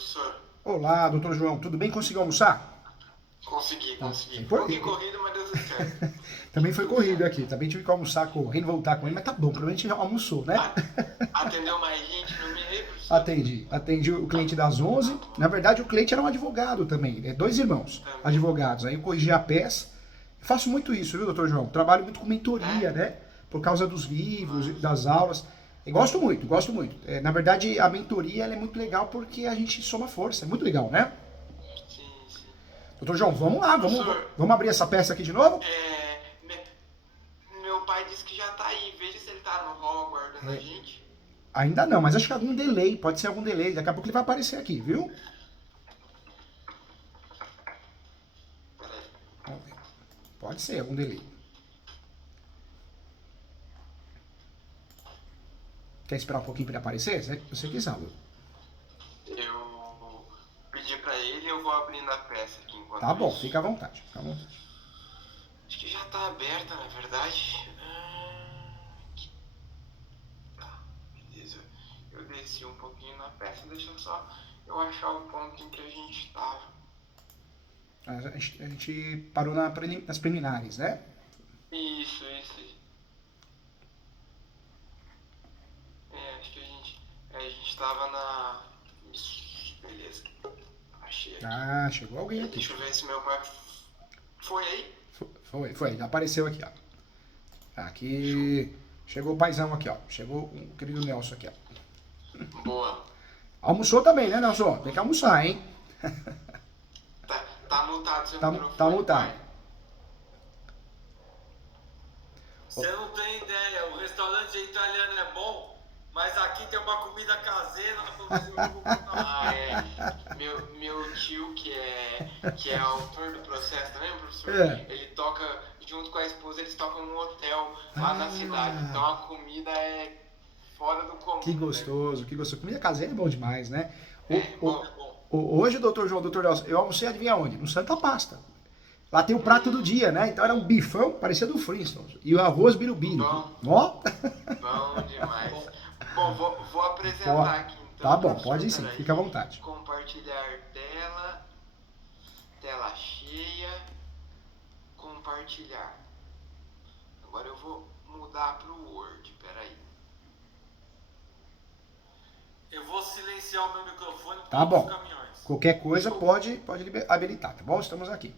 professor. Olá, doutor João, tudo bem? Conseguiu almoçar? Consegui. Um Foi- pouquinho corrido, mas deu tudo certo. Também foi corrido aqui, também tive que almoçar correndo, voltar com ele, mas tá bom, pelo menos a gente almoçou, né? A- Atendeu mais gente no meio aí, professor? Atendi o cliente das 11. Na verdade, o cliente era um advogado também, dois irmãos Também. advogados. Aí eu corrigi a peça. Eu faço muito isso, viu, doutor João? Trabalho muito com mentoria, É? né? Por causa dos livros, Nossa. das aulas. E gosto muito, gosto muito. Na verdade, a mentoria ela é muito legal porque a gente soma força. É muito legal, né? Sim. Doutor João, vamos lá, Professor, vamos abrir essa peça aqui de novo? meu pai disse que já tá aí. Veja se ele tá no hall aguardando a É, gente. ainda não, mas acho que algum delay, pode ser algum delay. Daqui a pouco ele vai aparecer aqui, viu? Peraí. Vamos ver. Pode ser algum delay. Quer esperar um pouquinho para ele aparecer? Você que sabe. Eu pedi pra ele e eu vou abrindo a peça aqui enquanto Tá bom, isso. fica à vontade. Fica à vontade. Acho que já tá aberta, na verdade. Tá, beleza. Eu desci um pouquinho na peça, deixa só eu achar o ponto em que a gente tava. A gente parou nas preliminares, né? Isso. Acho que a gente tava na. Isso, beleza. Achei aqui. Ah, chegou alguém aqui. Deixa eu ver se meu pai foi aí. Foi, já apareceu aqui, ó. Aqui. Chegou o paizão aqui, ó. Chegou o querido Nelson aqui, ó. Boa. Almoçou também, né, Nelson? Tem que almoçar, hein? Tá mutado seu Tá microfone, multado. pai. Você não tem ideia, o restaurante italiano é bom, mas aqui tem uma comida caseira, professor, eu vou contar. Meu tio, que é autor do processo também, professor, É. ele toca, junto com a esposa, eles tocam num hotel lá na Ah. cidade. Então a comida é fora do comum. Que né? gostoso, que gostoso. Comida caseira é bom demais, né? É bom. Hoje, doutor João, doutor Nelson, eu almocei, adivinha onde? No Santa Pasta. Lá tem o prato do dia, né? Então era um bifão, parecia do Flintstones. E o arroz birubiru. Bom. Ó, Bom demais. Bom, vou apresentar aqui então. tá bom, professor, pode ir sim, peraí. fica à vontade. Compartilhar tela cheia, compartilhar. Agora eu vou mudar para o Word, peraí. Eu vou silenciar o meu microfone por Tá todos bom. os caminhões. Qualquer coisa pode habilitar, tá bom? Estamos aqui.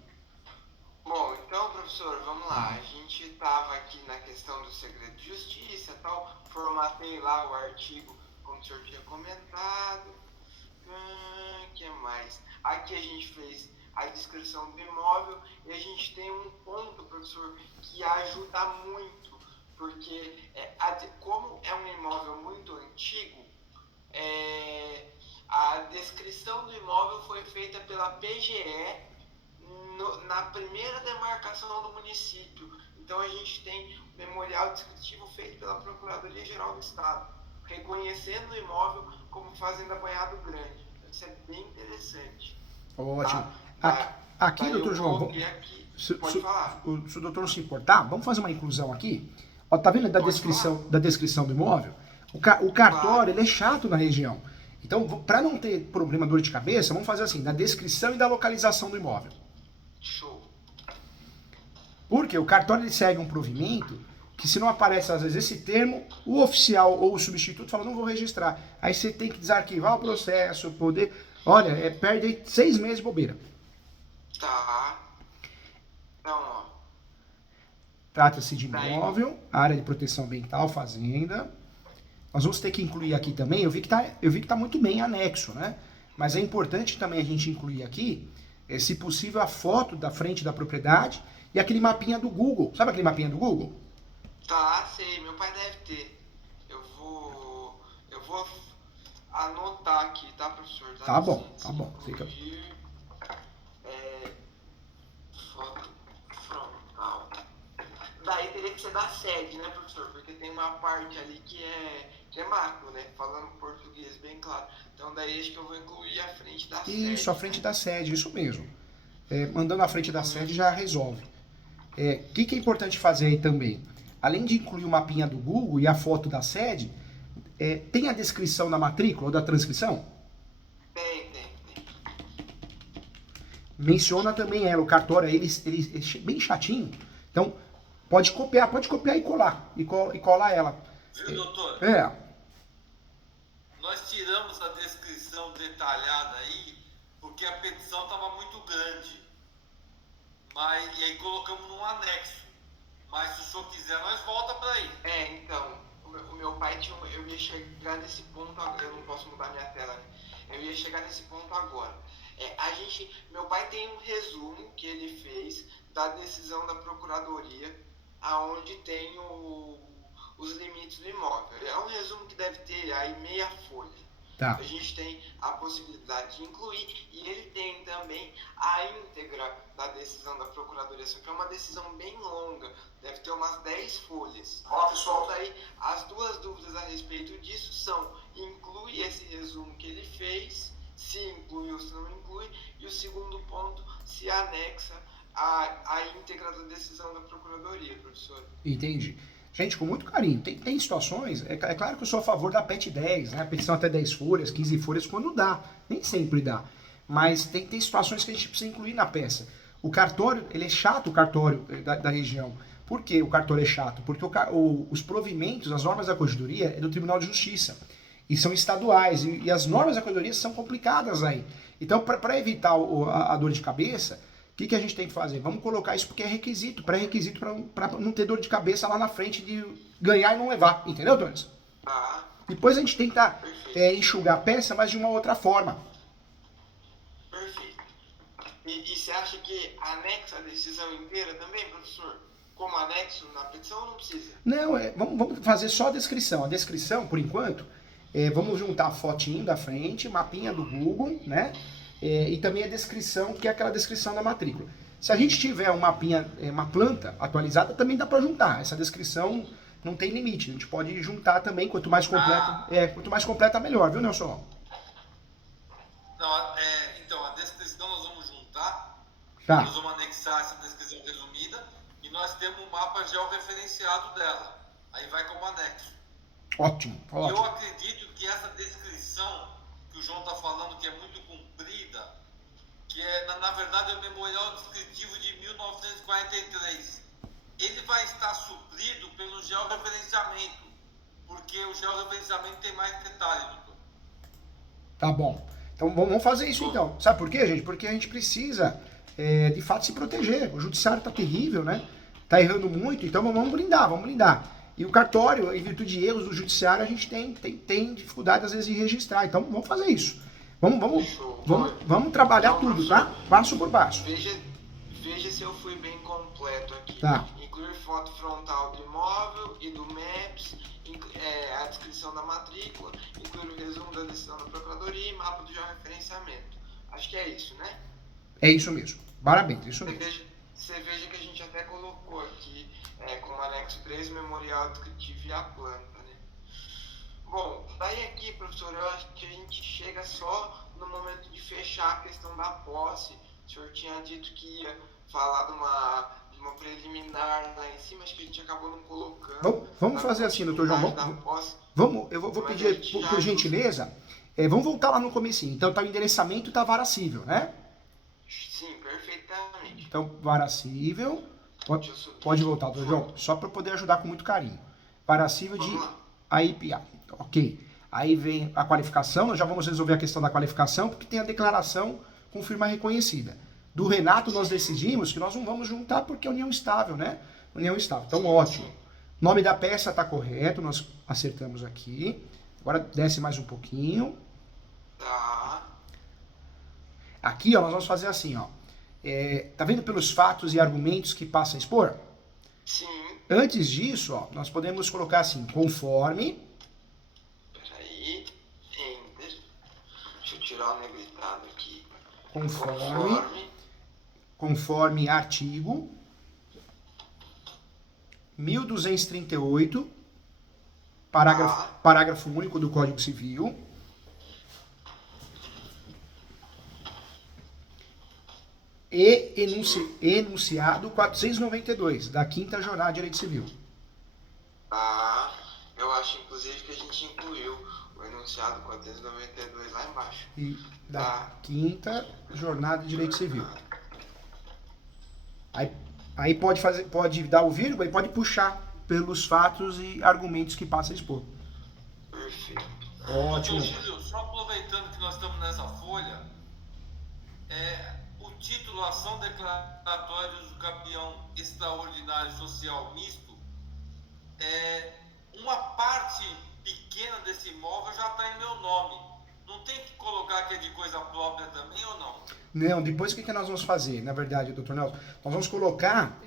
Bom, então, professor, vamos lá. A gente estava aqui na questão do segredo de justiça e tal. Formatei lá o artigo, como o senhor tinha comentado. Que mais? Aqui a gente fez a descrição do imóvel e a gente tem um ponto, professor, que ajuda muito. Porque, como é um imóvel muito antigo, a descrição do imóvel foi feita pela PGE na primeira demarcação do município. Então a gente tem o memorial descritivo feito pela Procuradoria-Geral do Estado, reconhecendo o imóvel como fazenda Banhado Grande. Isso é bem interessante. Ótimo. Tá? Aqui, Daí doutor eu João, coloquei aqui. Pode falar. se o doutor não se importar, vamos fazer uma inclusão aqui. Ó, tá vendo da Pode descrição do imóvel? O cartório, ele é chato na região. Então, para não ter problema, dor de cabeça, vamos fazer assim, da descrição e da localização do imóvel. Show. Porque o cartório ele segue um provimento que se não aparece às vezes esse termo, o oficial ou o substituto fala, não vou registrar. Aí você tem que desarquivar o processo, poder... Olha, perde aí 6 meses de bobeira. Tá. Então, ó. Trata-se de imóvel, área de proteção ambiental, fazenda. Nós vamos ter que incluir aqui também, eu vi que tá muito bem anexo, né? Mas é importante também a gente incluir aqui, se possível, a foto da frente da propriedade e aquele mapinha do Google. Sabe aquele mapinha do Google? Tá, sei. Meu pai deve ter. Eu vou anotar aqui, tá, professor? Tá bom. Fica... Foto frontal. Daí teria que ser da sede, né, professor? Porque tem uma parte ali que é macro, né? Falando português bem claro. Então daí acho que eu vou incluir a frente da sede. Isso, a frente da sede, isso mesmo. Mandando a frente da sede já resolve. O que é importante fazer aí também? Além de incluir o mapinha do Google e a foto da sede, tem a descrição da matrícula ou da transcrição? Tem. menciona também ela, o cartório, ele é bem chatinho, então pode copiar e colar, e cola ela. Viu, doutor? Nós tiramos a descrição detalhada aí, porque a petição estava muito grande. E aí colocamos num anexo. Mas se o senhor quiser, nós volta para aí. Então, o meu pai eu ia chegar nesse ponto, eu não posso mudar minha tela, né? Eu ia chegar nesse ponto agora. Meu pai tem um resumo que ele fez da decisão da Procuradoria, aonde tem os limites do imóvel. É um resumo que deve ter aí meia folha. Tá. A gente tem a possibilidade de incluir, e ele tem também a íntegra da decisão da Procuradoria, só que é uma decisão bem longa, deve ter umas 10 folhas. Pessoal, daí as duas dúvidas a respeito disso são: inclui esse resumo que ele fez, se inclui ou se não inclui, e o segundo ponto, se anexa a íntegra da decisão da Procuradoria, professor. Entendi. Gente, com muito carinho. Tem situações, é claro que eu sou a favor da PET 10, né? A petição até 10 folhas, 15 folhas, quando dá. Nem sempre dá. Mas tem situações que a gente precisa incluir na peça. O cartório, ele é chato, o cartório da região. Por que o cartório é chato? Porque os provimentos, as normas da corregedoria é do Tribunal de Justiça. E são estaduais. E as normas da corregedoria são complicadas aí. Então, para evitar a dor de cabeça, o que a gente tem que fazer? Vamos colocar isso porque é requisito, pré-requisito para não ter dor de cabeça lá na frente de ganhar e não levar. Entendeu, Donis? Depois a gente tem que enxugar a peça, mas de uma outra forma. Perfeito. E você acha que anexa a decisão inteira também, professor? Como anexo na petição ou não precisa? Não, vamos fazer só a descrição. A descrição, por enquanto, vamos juntar a fotinho da frente, mapinha do Google, né? E também a descrição, que é aquela descrição da matrícula. Se a gente tiver uma mapinha, uma planta atualizada, também dá para juntar. Essa descrição não tem limite. A gente pode juntar também, quanto mais completa, melhor, viu, Nelson? Não, então, a descrição nós vamos juntar, tá. Nós vamos anexar essa descrição resumida, e nós temos um mapa georreferenciado dela. Aí vai como anexo. Ótimo. Eu acredito que essa descrição que o João está falando, que é muito comprida, que na verdade é o memorial descritivo de 1943. Ele vai estar suprido pelo georreferenciamento, porque o georreferenciamento tem mais detalhe, doutor. Tá bom. Então vamos fazer isso então. Sabe por quê, gente? Porque a gente precisa, de fato, se proteger. O judiciário tá terrível, né? Tá errando muito, então vamos blindar. E o cartório, em virtude de erros do judiciário, a gente tem dificuldade, às vezes, de registrar. Então, vamos fazer isso. Vamos trabalhar tudo, tá? Passo por passo. Veja se eu fui bem completo aqui. Tá. Incluir foto frontal do imóvel e do MAPS, a descrição da matrícula, incluir o resumo da decisão da Procuradoria e mapa do georreferenciamento. Acho que é isso, né? É isso mesmo. Parabéns, isso mesmo. Você veja que a gente até colocou aqui, como anexo 3, memorial descritivo e a planta, né? Bom, daí aqui, professor, eu acho que a gente chega só no momento de fechar a questão da posse. O senhor tinha dito que ia falar de uma preliminar lá em cima, acho que a gente acabou não colocando. Vamos fazer assim, doutor João. Eu vou pedir, por gentileza, vamos voltar lá no comecinho. Então, tá o endereçamento e tá a vara cível, né? Sim, perfeitamente. Então, vara cível. Pode voltar, doutor João, só para poder ajudar com muito carinho. Vara cível de AIPA. Ok. Aí vem a qualificação, nós já vamos resolver a questão da qualificação, porque tem a declaração com firma reconhecida. Do Renato, nós decidimos que nós não vamos juntar porque é união estável, né? União estável. Então, ótimo. Nome da peça está correto, nós acertamos aqui. Agora desce mais um pouquinho. Tá. Aqui, ó, nós vamos fazer assim, ó. Tá vendo pelos fatos e argumentos que passa a expor? Sim. Antes disso, ó, nós podemos colocar assim, conforme. Peraí. Enter. Deixa eu tirar o negritado aqui. Conforme artigo 1238, parágrafo único do Código Civil. E enunciado 492, da 5ª Jornada de Direito Civil. Eu acho, inclusive, que a gente incluiu o enunciado 492 lá embaixo. E da 5ª Jornada de Direito Civil. Aí pode dar o vírgula e pode puxar pelos fatos e argumentos que passa a expor. Perfeito. Ótimo. Doutor Júlio, só aproveitando que nós estamos nessa folha, o título Ação Declaratória do Campeão Extraordinário Social Misto, uma parte pequena desse imóvel já está em meu nome. Não tem que colocar que é de coisa própria também ou não? Não, depois o que nós vamos fazer, na verdade, doutor Nelson? Nós vamos colocar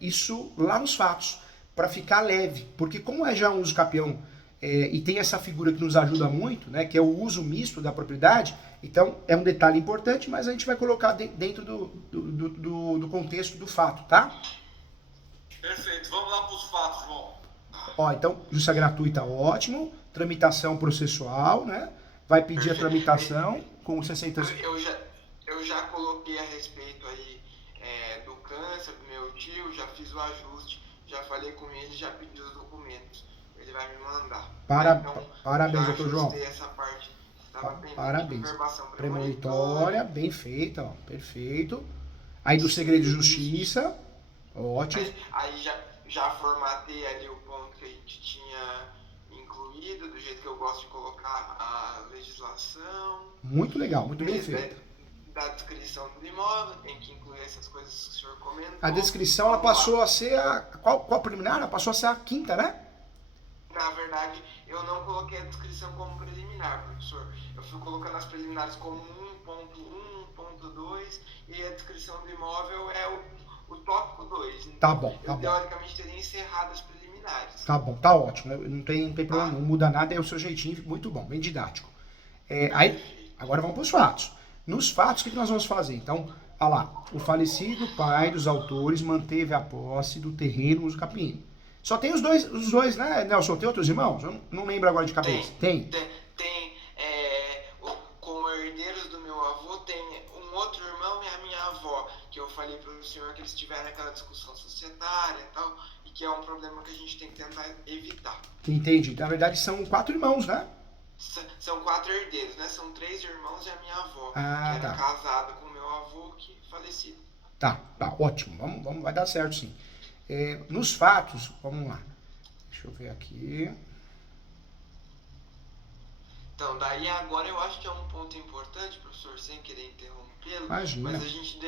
isso lá nos fatos, para ficar leve, porque como é já um uso capião e tem essa figura que nos ajuda muito, né, que é o uso misto da propriedade, então é um detalhe importante, mas a gente vai colocar dentro do contexto do fato, tá? Perfeito, vamos lá para os fatos, João. Ó, então, justiça gratuita, ótimo, tramitação processual, né, vai pedir a tramitação com 60... Eu já coloquei a respeito aí do câncer do meu tio, já fiz o ajuste, já falei com ele, já pedi os documentos. Ele vai me mandar. Parabéns, doutor João. Essa parte. Parabéns. Premonitória, bem feita, ó, perfeito. Aí do segredo de justiça, ótimo. Aí já formatei ali o ponto que a gente tinha incluído, do jeito que eu gosto de colocar a legislação. Muito legal, muito bem feito. Da descrição do imóvel, tem que incluir essas coisas que o senhor comentou. A descrição, ela passou a ser qual preliminar? Ela passou a ser a quinta, né? Na verdade, eu não coloquei a descrição como preliminar, professor. Eu fui colocando as preliminares como 1.1, 1.2 e a descrição do imóvel é o tópico 2. Então, tá bom. Teoricamente, teria encerrado as preliminares. Tá bom, tá ótimo. Não tem problema, não muda nada, é o seu jeitinho, muito bom, bem didático. Aí, agora vamos para os fatos. Nos fatos, o que nós vamos fazer? Então, olha lá, o falecido pai dos autores manteve a posse do terreno uso capião. Só tem os dois, né, Nelson? Tem outros irmãos? Eu não lembro agora de cabeça. Tem. Como herdeiros do meu avô, tem um outro irmão e a minha avó, que eu falei para o senhor que eles tiveram aquela discussão societária e tal, e que é um problema que a gente tem que tentar evitar. Entendi. Na verdade, são 4 irmãos, né? São 4 herdeiros, né? São 3 irmãos e a minha avó, que era casada com o meu avô, que falecido. Tá, ótimo. Vamos, vai dar certo, sim. Nos fatos, vamos lá. Deixa eu ver aqui. Então, daí agora eu acho que é um ponto importante, professor, sem querer interrompê-lo, Imagina. mas a gente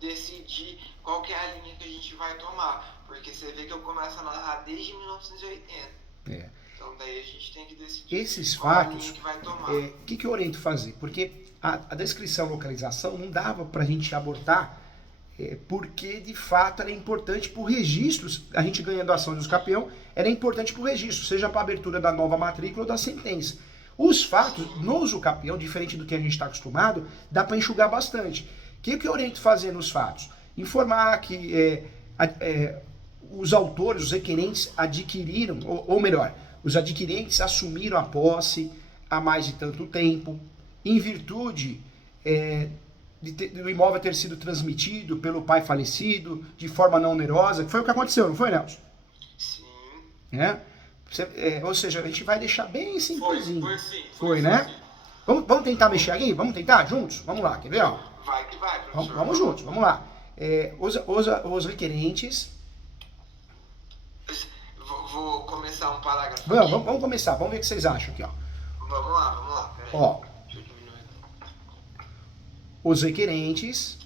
decidir qual que é a linha que a gente vai tomar, porque você vê que eu começo a narrar desde 1980. Então daí a gente tem que decidir esses qual fatos, a linha que vai tomar. O que eu oriento fazer? Porque a descrição, localização, não dava para a gente abordar, porque de fato era importante para o registro, a gente ganhando a ação de usucapião, era importante para o registro, seja para a abertura da nova matrícula ou da sentença. Os fatos, no usucapião, diferente do que a gente está acostumado, dá para enxugar bastante. O que eu oriento fazer nos fatos? Informar que os autores, os requerentes adquiriram, ou melhor, os adquirentes assumiram a posse há mais de tanto tempo, em virtude do imóvel ter sido transmitido pelo pai falecido, de forma não onerosa, que foi o que aconteceu, não foi, Nelson? Sim. Ou seja, a gente vai deixar bem simplesinho. Foi sim. Foi, né? Sim. Vamos tentar mexer aqui? Vamos tentar juntos? Vamos lá, quer ver? Ó? Vai que vai, professor. Vamos juntos, vamos lá. Os requerentes... Vou começar um parágrafo aqui. Vamos começar, vamos ver o que vocês acham aqui, ó. Vamos lá. Peraí. Ó, Deixa eu diminuir. os requerentes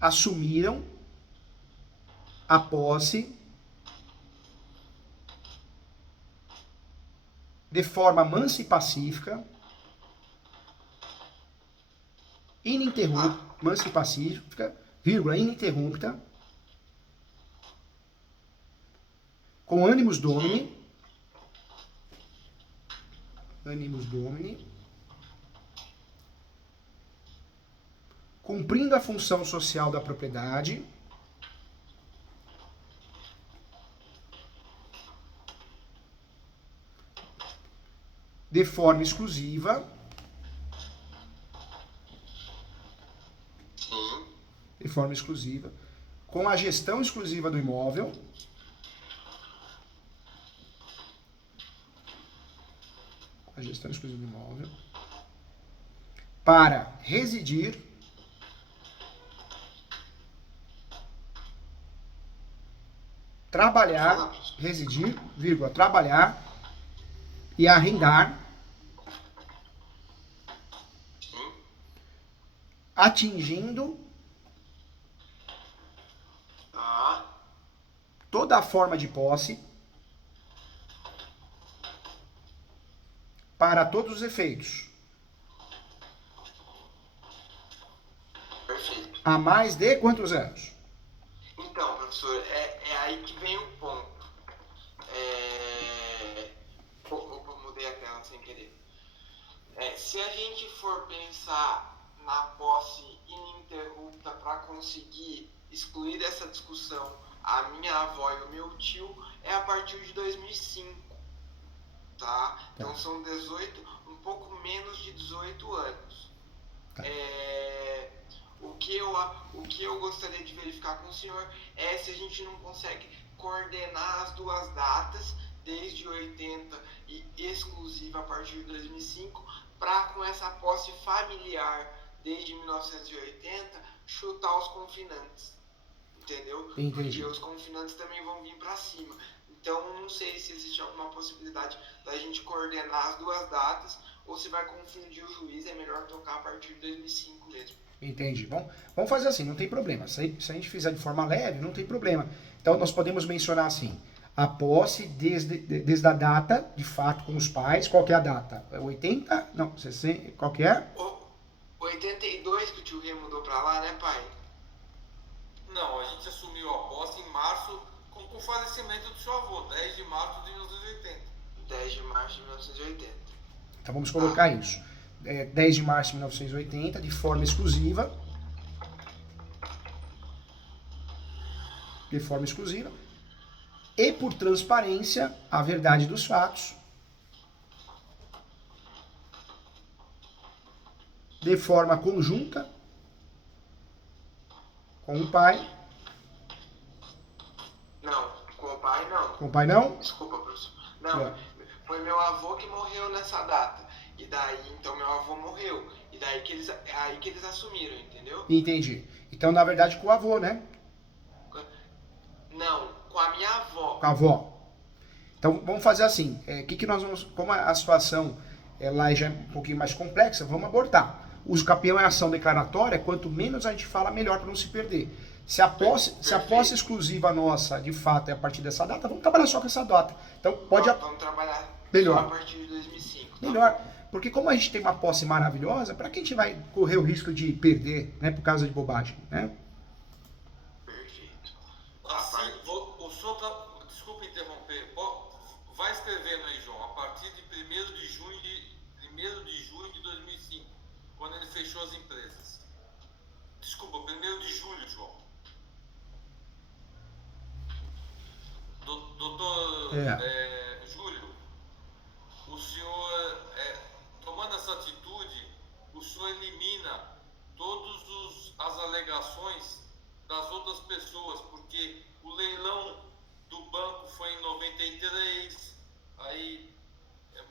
assumiram a posse de forma mansa e pacífica, ininterrupta, mansa e pacífica, vírgula, ininterrupta, com animus domini, cumprindo a função social da propriedade, de forma exclusiva, com a gestão exclusiva do imóvel, para residir trabalhar, residir, vírgula, trabalhar e arrendar, Sim. atingindo Tá. toda a forma de posse para todos os efeitos, Perfeito. há mais de quantos anos? Então, professor, é aí que vem o ponto. Opa, mudei a tela sem querer. Se a gente for pensar na posse ininterrupta para conseguir excluir dessa discussão a minha avó e o meu tio, é a partir de 2005, tá? Então são 18, um pouco menos de 18 anos. Tá. O que eu gostaria de verificar com o senhor é se a gente não consegue coordenar as duas datas, desde 80 e exclusiva a partir de 2005, para com essa posse familiar desde 1980 chutar os confinantes, entendeu? Entendi. Porque os confinantes também vão vir para cima. Então não sei se existe alguma possibilidade da gente coordenar as duas datas ou se vai confundir o juiz, é melhor tocar a partir de 2005 mesmo. Entendi. Bom, vamos fazer assim, não tem problema. Se a gente fizer de forma leve, não tem problema. Então nós podemos mencionar assim, a posse desde a data, de fato, com os pais. Qual que é a data? 80? Não, 60, qual que é? 82 que o tio Rê mudou pra lá, né, pai? Não, a gente assumiu a posse em março com o falecimento do seu avô, 10 de março de 1980. 10 de março de 1980. Então vamos colocar isso. 10 de março de 1980, de forma exclusiva. De forma exclusiva. E por transparência, a verdade dos fatos. De forma conjunta. Com o pai. Não, com o pai não. Com o pai não? Desculpa, professor. Não, foi meu avô que morreu nessa data. E daí, então meu avô morreu. E daí que eles assumiram, entendeu? Entendi. Então, na verdade, com o avô, né? Não, com a minha avó. Com a avó. Então, vamos fazer assim. Que nós vamos... Como a situação ela já é um pouquinho mais complexa, vamos abortar. Uso capião é ação declaratória, quanto menos a gente fala, melhor para não se perder. Se a posse exclusiva nossa, de fato, é a partir dessa data, vamos trabalhar só com essa data. Então, pode... Vamos trabalhar melhor. só a partir de 2005. Tá? Melhor. Porque como a gente tem uma posse maravilhosa, para que a gente vai correr o risco de perder, né, por causa de bobagem, né? Perfeito. Assim, o senhor desculpa interromper, vai escrevendo aí, João, a partir de 1º de junho de 2005, quando ele fechou as empresas. Desculpa, 1º de julho, João. Doutor Júlio, o senhor, tomando essa atitude, o senhor elimina todas as alegações das outras pessoas, porque o leilão do banco foi em 93, aí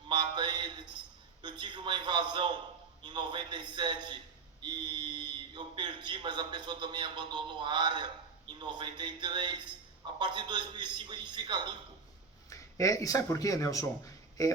mata eles. Eu tive uma invasão em 97 e eu perdi, mas a pessoa também abandonou a área em 93. A partir de 2005 a gente fica limpo. E sabe por quê, Nelson?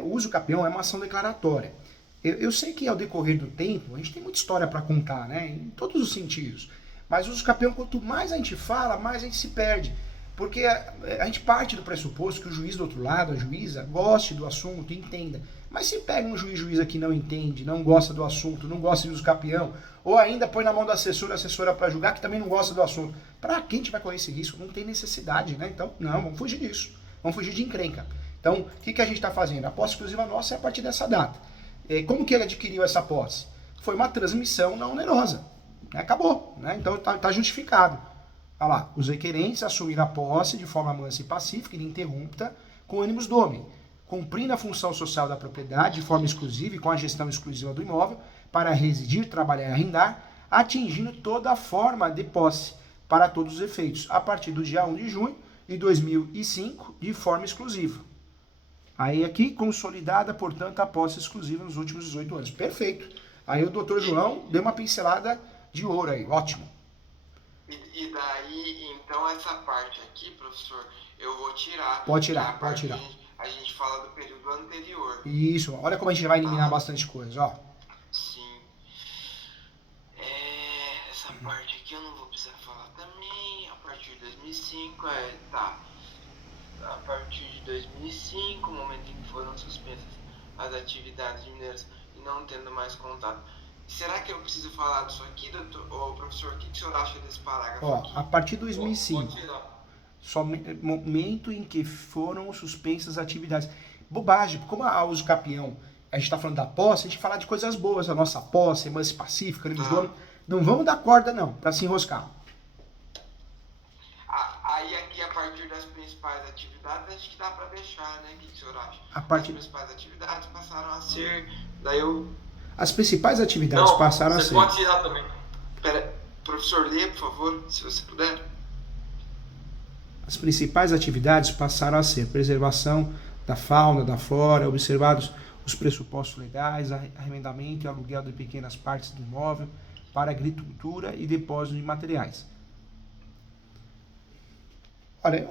O uso capião é uma ação declaratória. Eu sei que ao decorrer do tempo, a gente tem muita história para contar, né? Em todos os sentidos. Mas o uso capião, quanto mais a gente fala, mais a gente se perde. Porque a gente parte do pressuposto que o juiz do outro lado, a juíza, goste do assunto e entenda. Mas se pega um juíza que não entende, não gosta do assunto, não gosta de uso capião, ou ainda põe na mão da assessora para julgar, que também não gosta do assunto, para quem a gente vai correr esse risco? Não tem necessidade, né? Então, não, vamos fugir disso. Vamos fugir de encrenca. Então, o que a gente está fazendo? A posse exclusiva nossa é a partir dessa data. Como que ele adquiriu essa posse? Foi uma transmissão não onerosa. Acabou, né? Então está justificado. Olha lá, os requerentes assumiram a posse de forma mansa e pacífica, ininterrupta, com ânimos domini, cumprindo a função social da propriedade de forma exclusiva e com a gestão exclusiva do imóvel, para residir, trabalhar e arrendar, atingindo toda a forma de posse, para todos os efeitos, a partir do dia 1 de junho de 2005, de forma exclusiva. Aí aqui, consolidada, portanto, a posse exclusiva nos últimos 18 anos. Perfeito. Aí o doutor João deu uma pincelada de ouro aí, ótimo. E daí, então, essa parte aqui, professor, eu vou tirar. Pode que é a tirar, pode parte tirar. que a gente fala do período anterior. Isso, olha como a gente vai eliminar bastante coisa, ó. Sim. Essa parte aqui eu não vou precisar falar também. A partir de 2005, tá. A partir de 2005, momento em que foram suspensas as atividades de mineiras e não tendo mais contato. Será que eu preciso falar disso aqui, doutor? Ô, professor, o que o senhor acha desse parágrafo Ó, aqui? a partir de 2005, Pode tirar. momento em que foram suspensas as atividades. Bobagem, como a uso capião, a gente está falando da posse, a gente fala de coisas boas, a nossa posse, Emanci Pacífica, livros do homem. Não vamos dar corda, não, para se enroscar. Aí aqui, a partir das principais atividades, acho que dá para deixar, né? O que o senhor acha? A partir... As principais atividades passaram a ser... Daí eu... As principais atividades Não, passaram a você ser... pode tirar também. Pera, professor, lê, por favor, se você puder. As principais atividades passaram a ser preservação da fauna, da flora, observados os pressupostos legais, arrendamento e aluguel de pequenas partes do imóvel para agricultura e depósito de materiais. Olha,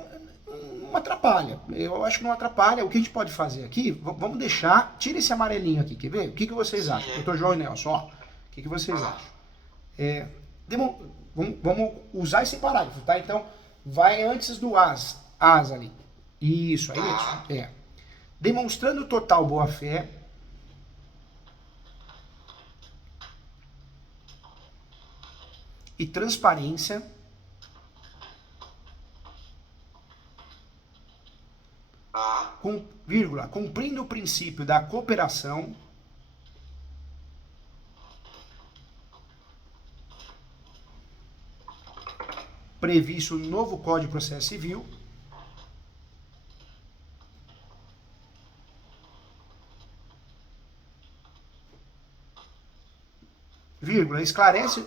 não atrapalha. Eu acho que não atrapalha. O que a gente pode fazer aqui, vamos deixar... Tira esse amarelinho aqui, quer ver? O que vocês acham? Doutor João e Nelson, ó. O que vocês acham? Vamos usar esse parágrafo, tá? Então, vai antes do as ali. Isso, aí mesmo. Demonstrando total boa-fé e transparência cumprindo o princípio da cooperação previsto no novo Código de Processo Civil, esclarece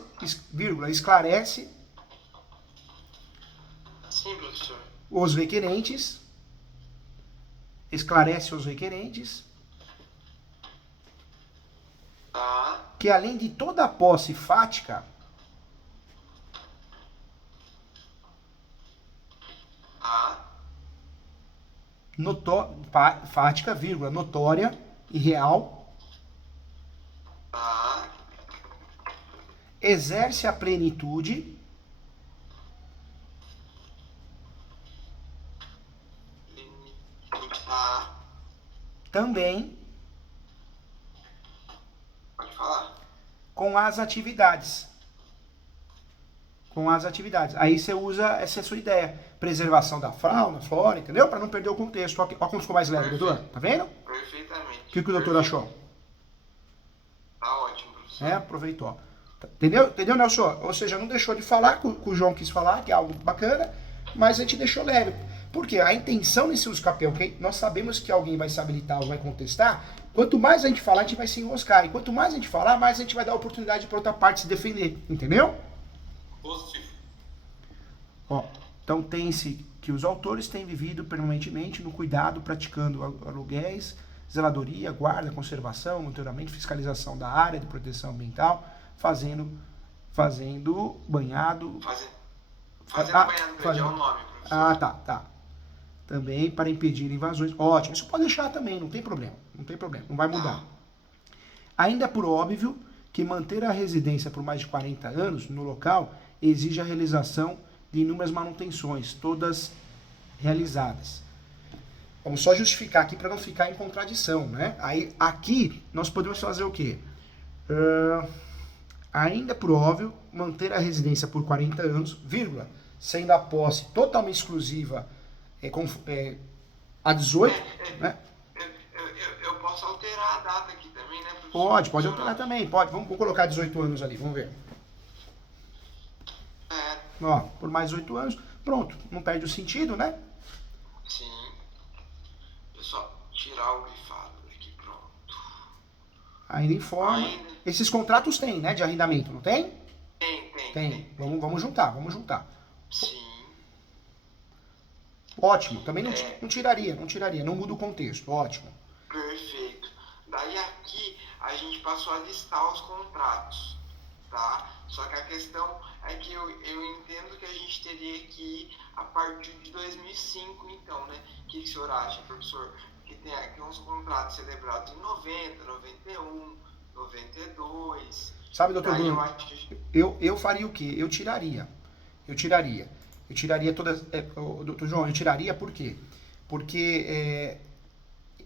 Sim, professor. os requerentes, esclarece os requerentes, que além de toda a posse fática, fática, notória e real, exerce a plenitude também Pode falar. com as atividades. Aí você usa essa é a sua ideia. Preservação da fauna, flora, entendeu? Para não perder o contexto. Olha como ficou mais leve, doutor. Tá vendo? Perfeitamente. O que o doutor achou? Tá ótimo, professor. Aproveitou. Entendeu, Nelson? Ou seja, não deixou de falar, que o João quis falar, que é algo bacana, mas a gente deixou leve. Porque a intenção nesse uso capião, que nós sabemos que alguém vai se habilitar ou vai contestar, quanto mais a gente falar, a gente vai se enroscar. E quanto mais a gente falar, mais a gente vai dar oportunidade para outra parte se defender. Entendeu? Positivo. Ó, então tem-se que os autores têm vivido permanentemente no cuidado, praticando aluguéis, zeladoria, guarda, conservação, monitoramento, fiscalização da área de proteção ambiental, fazendo banhado... Fazendo banhado, perdi o nome, professor. Tá. Também para impedir invasões. Ótimo, isso pode deixar também, não tem problema, não vai mudar. Ainda é por óbvio que manter a residência por mais de 40 anos no local exige a realização de inúmeras manutenções, todas realizadas. Vamos só justificar aqui para não ficar em contradição, né? Aí, aqui, nós podemos fazer o quê? Ainda é por óbvio, manter a residência por 40 anos, vírgula, sendo a posse totalmente exclusiva a 18, né? Eu posso alterar a data aqui também, né, professor? Pode alterar também, pode. Vamos colocar 18 anos ali, vamos ver. Ó, por mais 8 anos, pronto, não perde o sentido, né? Sim. Eu só tirar o grifado aqui, pronto. Ainda informa. Esses contratos tem, né, de arrendamento, não tem? Tem. Vamos juntar. Sim. Ótimo, também não tiraria, não muda o contexto, ótimo. Perfeito. Daí aqui a gente passou a listar os contratos. tá? Só que a questão é que eu entendo que a gente teria que ir a partir de 2005, então, né? O que o senhor acha, professor? Que tem aqui uns contratos celebrados em 90, 91, 92. Sabe, doutor Daí eu Bruno, acho que... eu faria o quê? Eu tiraria todas... doutor João, eu tiraria por quê? Porque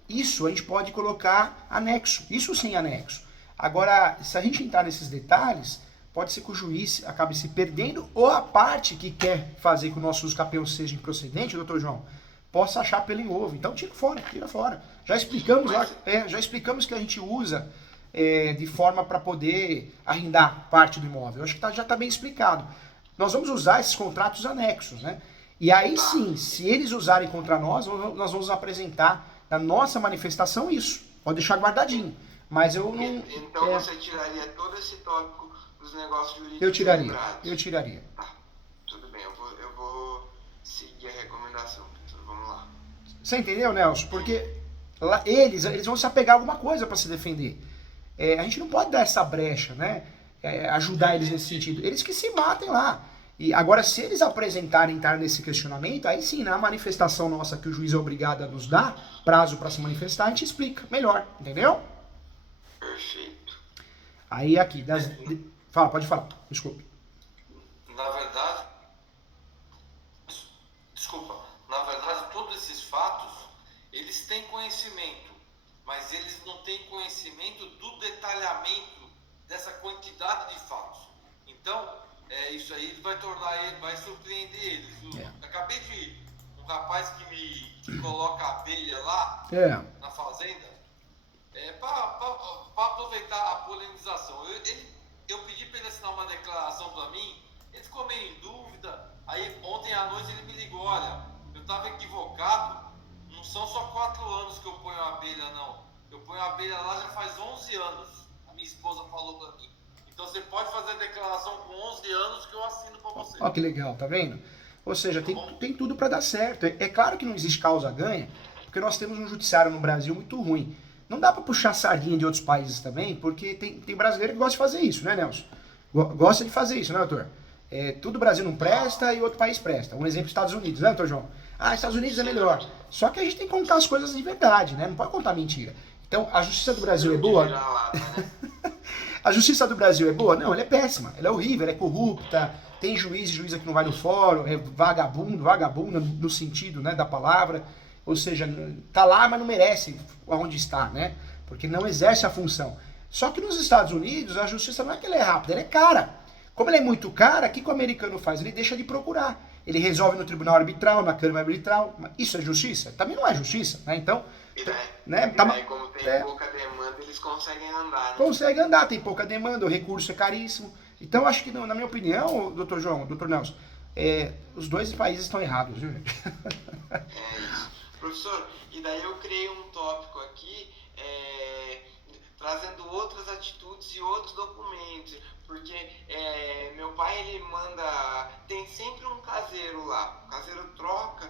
isso a gente pode colocar anexo, isso sem anexo. Agora, se a gente entrar nesses detalhes, pode ser que o juiz acabe se perdendo ou a parte que quer fazer que o nosso uso capião seja improcedente, doutor João, possa achar pelo em ovo. Então tira fora. Já explicamos lá, já explicamos que a gente usa de forma para poder arrendar parte do imóvel. Eu acho que já está bem explicado. Nós vamos usar esses contratos anexos, né? E aí sim, se eles usarem contra nós, nós vamos apresentar na nossa manifestação isso. Pode deixar guardadinho. Mas eu não... Então você tiraria todo esse tópico dos negócios jurídicos? Eu tiraria. Tá, tudo bem, eu vou seguir a recomendação, professor, vamos lá. Você entendeu, Nelson? Porque lá, eles vão se apegar a alguma coisa para se defender. A gente não pode dar essa brecha, né? Ajudar eles nesse sentido. Eles que se matem lá. E agora, se eles apresentarem, entrar nesse questionamento, aí sim, na manifestação nossa que o juiz é obrigado a nos dar, prazo para se manifestar, a gente explica melhor, entendeu? Perfeito. Aí aqui, fala, pode falar, desculpe. Na verdade, todos esses fatos, eles têm conhecimento, mas eles não têm conhecimento do detalhamento dessa quantidade de fatos. Então, isso aí vai surpreender eles. Acabei de um rapaz que coloca abelha lá na fazenda, para aproveitar a polinização. Eu pedi para ele assinar uma declaração para mim, ele ficou meio em dúvida. Aí ontem à noite ele me ligou: olha, eu estava equivocado, não são só 4 anos que eu ponho abelha, não. Eu ponho abelha lá já faz 11 anos, a minha esposa falou para mim. Então você pode fazer a declaração com 11 anos que eu assino para você. Ó, que legal, tá vendo? Ou seja, tem tudo para dar certo. É claro que não existe causa-ganha, porque nós temos um judiciário no Brasil muito ruim. Não dá para puxar sardinha de outros países também, porque tem brasileiro que gosta de fazer isso, né, Nelson? Gosta de fazer isso, né, doutor? Tudo Brasil não presta e outro país presta. Um exemplo, Estados Unidos, né, doutor João? Estados Unidos é melhor. Só que a gente tem que contar as coisas de verdade, né? Não pode contar mentira. Então, a justiça do Brasil é boa? A justiça do Brasil é boa? Não, ela é péssima. Ela é horrível, ela é corrupta. Tem juíza que não vai no fórum, é vagabundo no sentido, né, da palavra. Ou seja, tá lá, mas não merece onde está, né? Porque não exerce a função. Só que nos Estados Unidos, a justiça não é que ela é rápida, ela é cara. Como ela é muito cara, o que o americano faz? Ele deixa de procurar. Ele resolve no tribunal arbitral, na câmara arbitral. Isso é justiça? Também não é justiça, né? Então... como tem pouca demanda, eles conseguem andar, né? Consegue andar, tem pouca demanda, o recurso é caríssimo. Então, acho que, na minha opinião, doutor João, doutor Nelson, os dois países estão errados, viu, gente? Isso. Professor, e daí eu criei um tópico aqui, trazendo outras atitudes e outros documentos, porque meu pai, ele manda, tem sempre um caseiro lá, o caseiro troca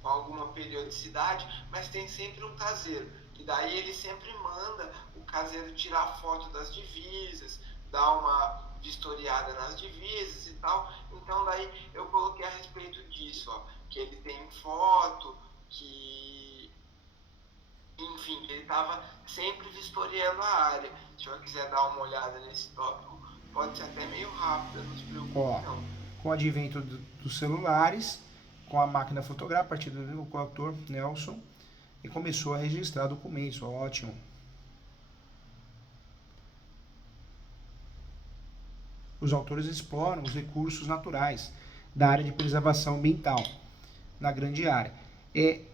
com alguma periodicidade, mas tem sempre um caseiro, e daí ele sempre manda o caseiro tirar foto das divisas, dar uma vistoriada nas divisas e tal. Então daí eu coloquei a respeito disso, que ele tem foto, que enfim, ele estava sempre vistoriando a área. Se o senhor quiser dar uma olhada nesse tópico, pode ser até meio rápido, não se preocupe não. Com o advento dos celulares, com a máquina fotográfica, a partir do autor Nelson, e começou a registrar documentos. Ótimo. Os autores exploram os recursos naturais da área de preservação ambiental na grande área.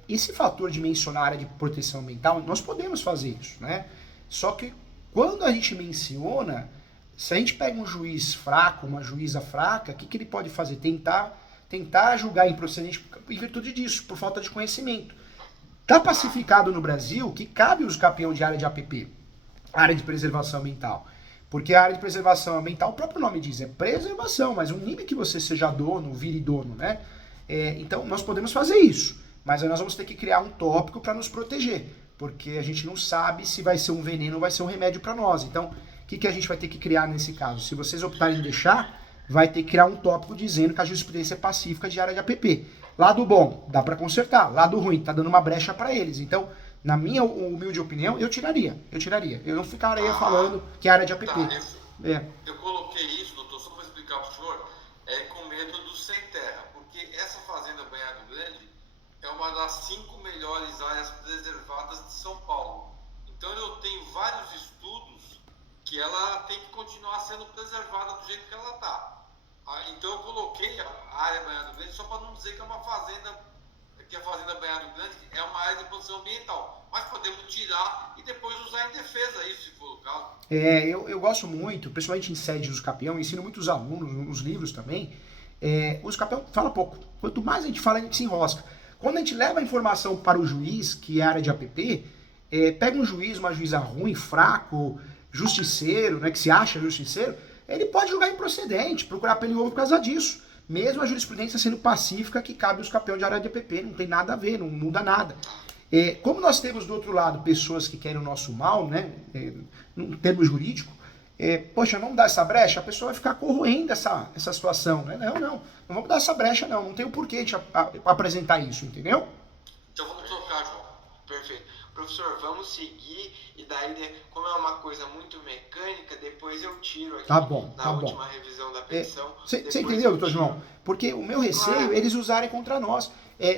Esse fator de mencionar a área de proteção ambiental, nós podemos fazer isso, né? Só que quando a gente menciona, se a gente pega um juiz fraco, uma juíza fraca, o que ele pode fazer? Tentar julgar improcedente em virtude disso, por falta de conhecimento. Está pacificado no Brasil que cabe o uso capião de área de APP, área de preservação ambiental. Porque a área de preservação ambiental, o próprio nome diz, é preservação, mas um nível que você seja dono, vire dono, né? Então, nós podemos fazer isso, mas aí nós vamos ter que criar um tópico para nos proteger, porque a gente não sabe se vai ser um veneno ou vai ser um remédio para nós. Então, O que a gente vai ter que criar nesse caso? Se vocês optarem em deixar, vai ter que criar um tópico dizendo que a jurisprudência é pacífica de área de APP. Lado bom, dá para consertar. Lado ruim, tá dando uma brecha para eles. Então, na minha humilde opinião, eu tiraria. Eu não ficaria falando que é área de APP. Eu coloquei isso, doutor, só para explicar para o senhor, com medo do sem terra, porque essa fazenda Banhado Grande é uma das 5 melhores áreas preservadas de São Paulo. Então eu tenho vários estudos que ela tem que continuar sendo preservada do jeito que ela está. Então eu coloquei a área Banhado Grande só para não dizer que é uma fazenda, que a fazenda Banhado Grande é uma área de proteção ambiental. Mas podemos tirar e depois usar em defesa isso, se for o caso. Eu gosto muito, principalmente em sede dos Capião, ensino muitos alunos, nos livros também. Os Capião fala pouco. Quanto mais a gente fala, a gente se enrosca. Quando a gente leva a informação para o juiz, que é a área de APP, pega um juiz, uma juíza ruim, fraco, justiceiro, né, que se acha justiceiro, ele pode julgar improcedente, procurar pelo ovo por causa disso. Mesmo a jurisprudência sendo pacífica, que cabe aos Capião de área de APP, não tem nada a ver, não muda nada. Como nós temos do outro lado pessoas que querem o nosso mal, né, no termo jurídico, poxa, vamos dar essa brecha, a pessoa vai ficar corroendo essa situação, né? Não vamos dar essa brecha não tem o porquê de apresentar isso, entendeu? Então vamos trocar, João. Perfeito. Professor, vamos seguir e daí, como é uma coisa muito mecânica, depois eu tiro aqui na última revisão da petição. Você entendeu, doutor João? Porque o meu receio é eles usarem contra nós.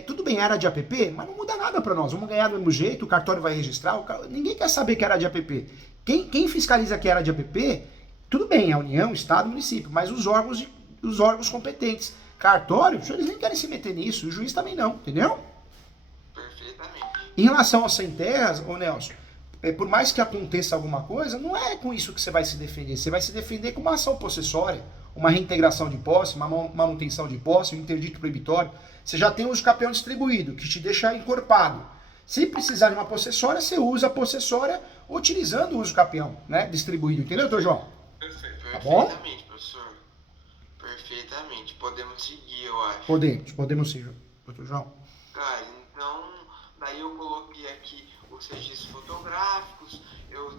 Tudo bem, área de APP, mas não muda nada para nós. Vamos ganhar do mesmo jeito, o cartório vai registrar, ninguém quer saber que é área de APP. Quem fiscaliza que é área de APP, tudo bem, a União, Estado, município, mas os órgãos competentes. Cartório, eles nem querem se meter nisso, o juiz também não, entendeu? Perfeitamente. Em relação aos sem terras, ô Nelson, por mais que aconteça alguma coisa, não é com isso que você vai se defender. Você vai se defender com uma ação possessória, uma reintegração de posse, uma manutenção de posse, um interdito proibitório. Você já tem o uso capião distribuído, que te deixa encorpado. Se precisar de uma possessória, você usa a possessória utilizando o uso capião, né, distribuído. Entendeu, doutor João? Perfeito. Tá bom? Perfeitamente, professor. Perfeitamente. Podemos seguir, eu acho. Podemos sim, doutor João. Cara, então, daí eu coloquei aqui os registros fotográficos, eu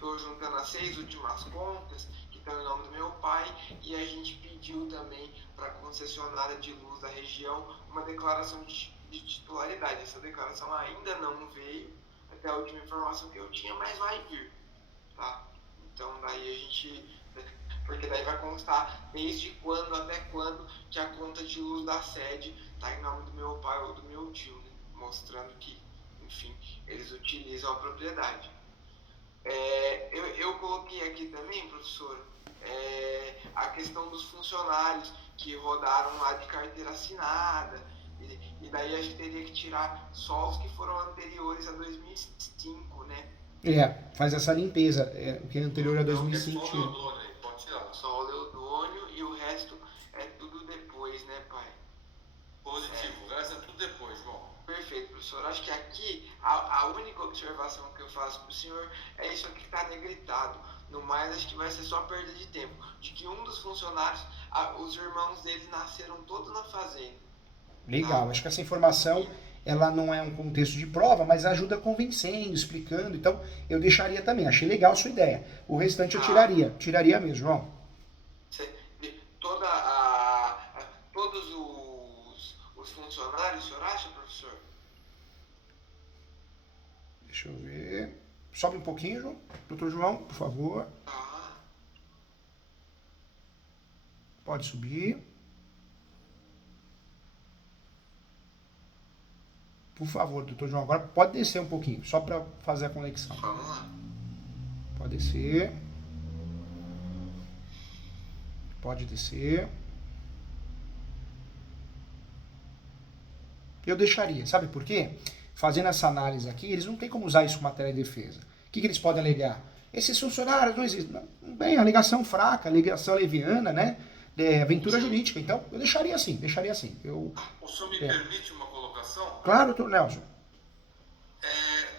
tô juntando as 6 últimas contas, que estão em nome do meu pai, e a gente pediu também para a concessionária de luz da região uma declaração de titularidade. Essa declaração ainda não veio, até a última informação que eu tinha, mas vai vir, tá? Então daí a gente, porque daí vai constar desde quando até quando que a conta de luz da sede está em nome do meu pai ou do meu tio, né? Mostrando que, enfim, eles utilizam a propriedade. Eu coloquei aqui também, professor, a questão dos funcionários que rodaram lá de carteira assinada, e daí a gente teria que tirar só os que foram anteriores a 2005, né? Faz essa limpeza, o que é anterior a 2005. Só o Leodônio aí, pode tirar. Só o Leodônio e o resto é tudo depois, né, pai? Positivo, o resto é tudo depois, João. Perfeito, professor. Acho que aqui a única observação que eu faço para o senhor é isso aqui que está negritado. No mais, acho que vai ser só perda de tempo. De que um dos funcionários, os irmãos dele nasceram todos na fazenda. Legal, acho que essa informação ela não é um contexto de prova, mas ajuda convencendo, explicando. Então, eu deixaria também. Achei legal a sua ideia. O restante eu tiraria mesmo, João. Todos os funcionários, o senhor acha, professor? Deixa eu ver. Sobe um pouquinho, João. Doutor João, por favor. Pode subir. Por favor, doutor João, agora pode descer um pouquinho, só para fazer a conexão. Vamos lá. Pode descer. Pode descer. Eu deixaria, sabe por quê? Fazendo essa análise aqui, eles não têm como usar isso como matéria de defesa. O que eles podem alegar? Esses funcionários não existem. Bem, alegação fraca, alegação leviana, né? Aventura jurídica. Então, eu deixaria assim. O senhor me permite uma colocação? Claro, doutor Nelson.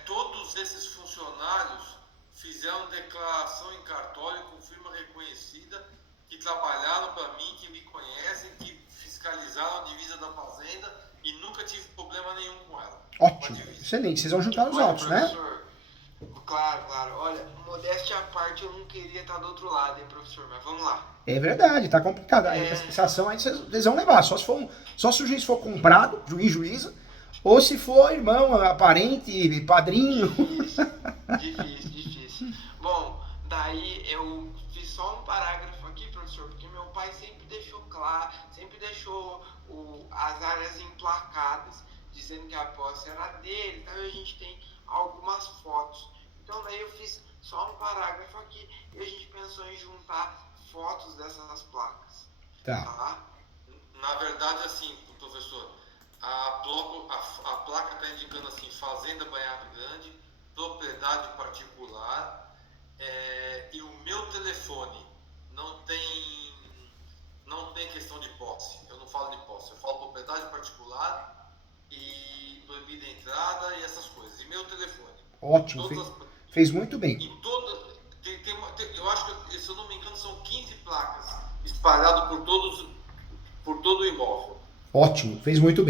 Todos esses funcionários fizeram declaração em cartório com firma reconhecida, que trabalharam para mim, que me conhecem, que fiscalizaram a divisa da fazenda e nunca tive problema nenhum com ela. Ótimo, excelente. Vocês vão juntar os autos, né? Claro, claro. Olha, modéstia à parte, eu não queria estar do outro lado, hein, professor? Mas vamos lá. É verdade, tá complicado. Essa ação aí eles vão levar. Só se o juiz for comprado, juíza, ou se for irmão, parente, padrinho. Difícil. Bom, daí eu fiz só um parágrafo aqui, professor, porque meu pai sempre deixou claro, sempre deixou as áreas emplacadas, dizendo que a posse era dele, então a gente tem algumas fotos. Então daí eu fiz só um parágrafo aqui e a gente pensou em juntar fotos dessas placas. Tá. Na verdade, assim, professor, a placa está indicando assim, Fazenda Banhado Grande, propriedade particular, e o meu telefone não tem questão de posse. Eu não falo de posse, eu falo propriedade particular e proibida a entrada e essas coisas. E meu telefone. Ótimo, fez muito bem. E eu acho que, se eu não me engano, são 15 placas espalhadas por todo o imóvel. Ótimo, fez muito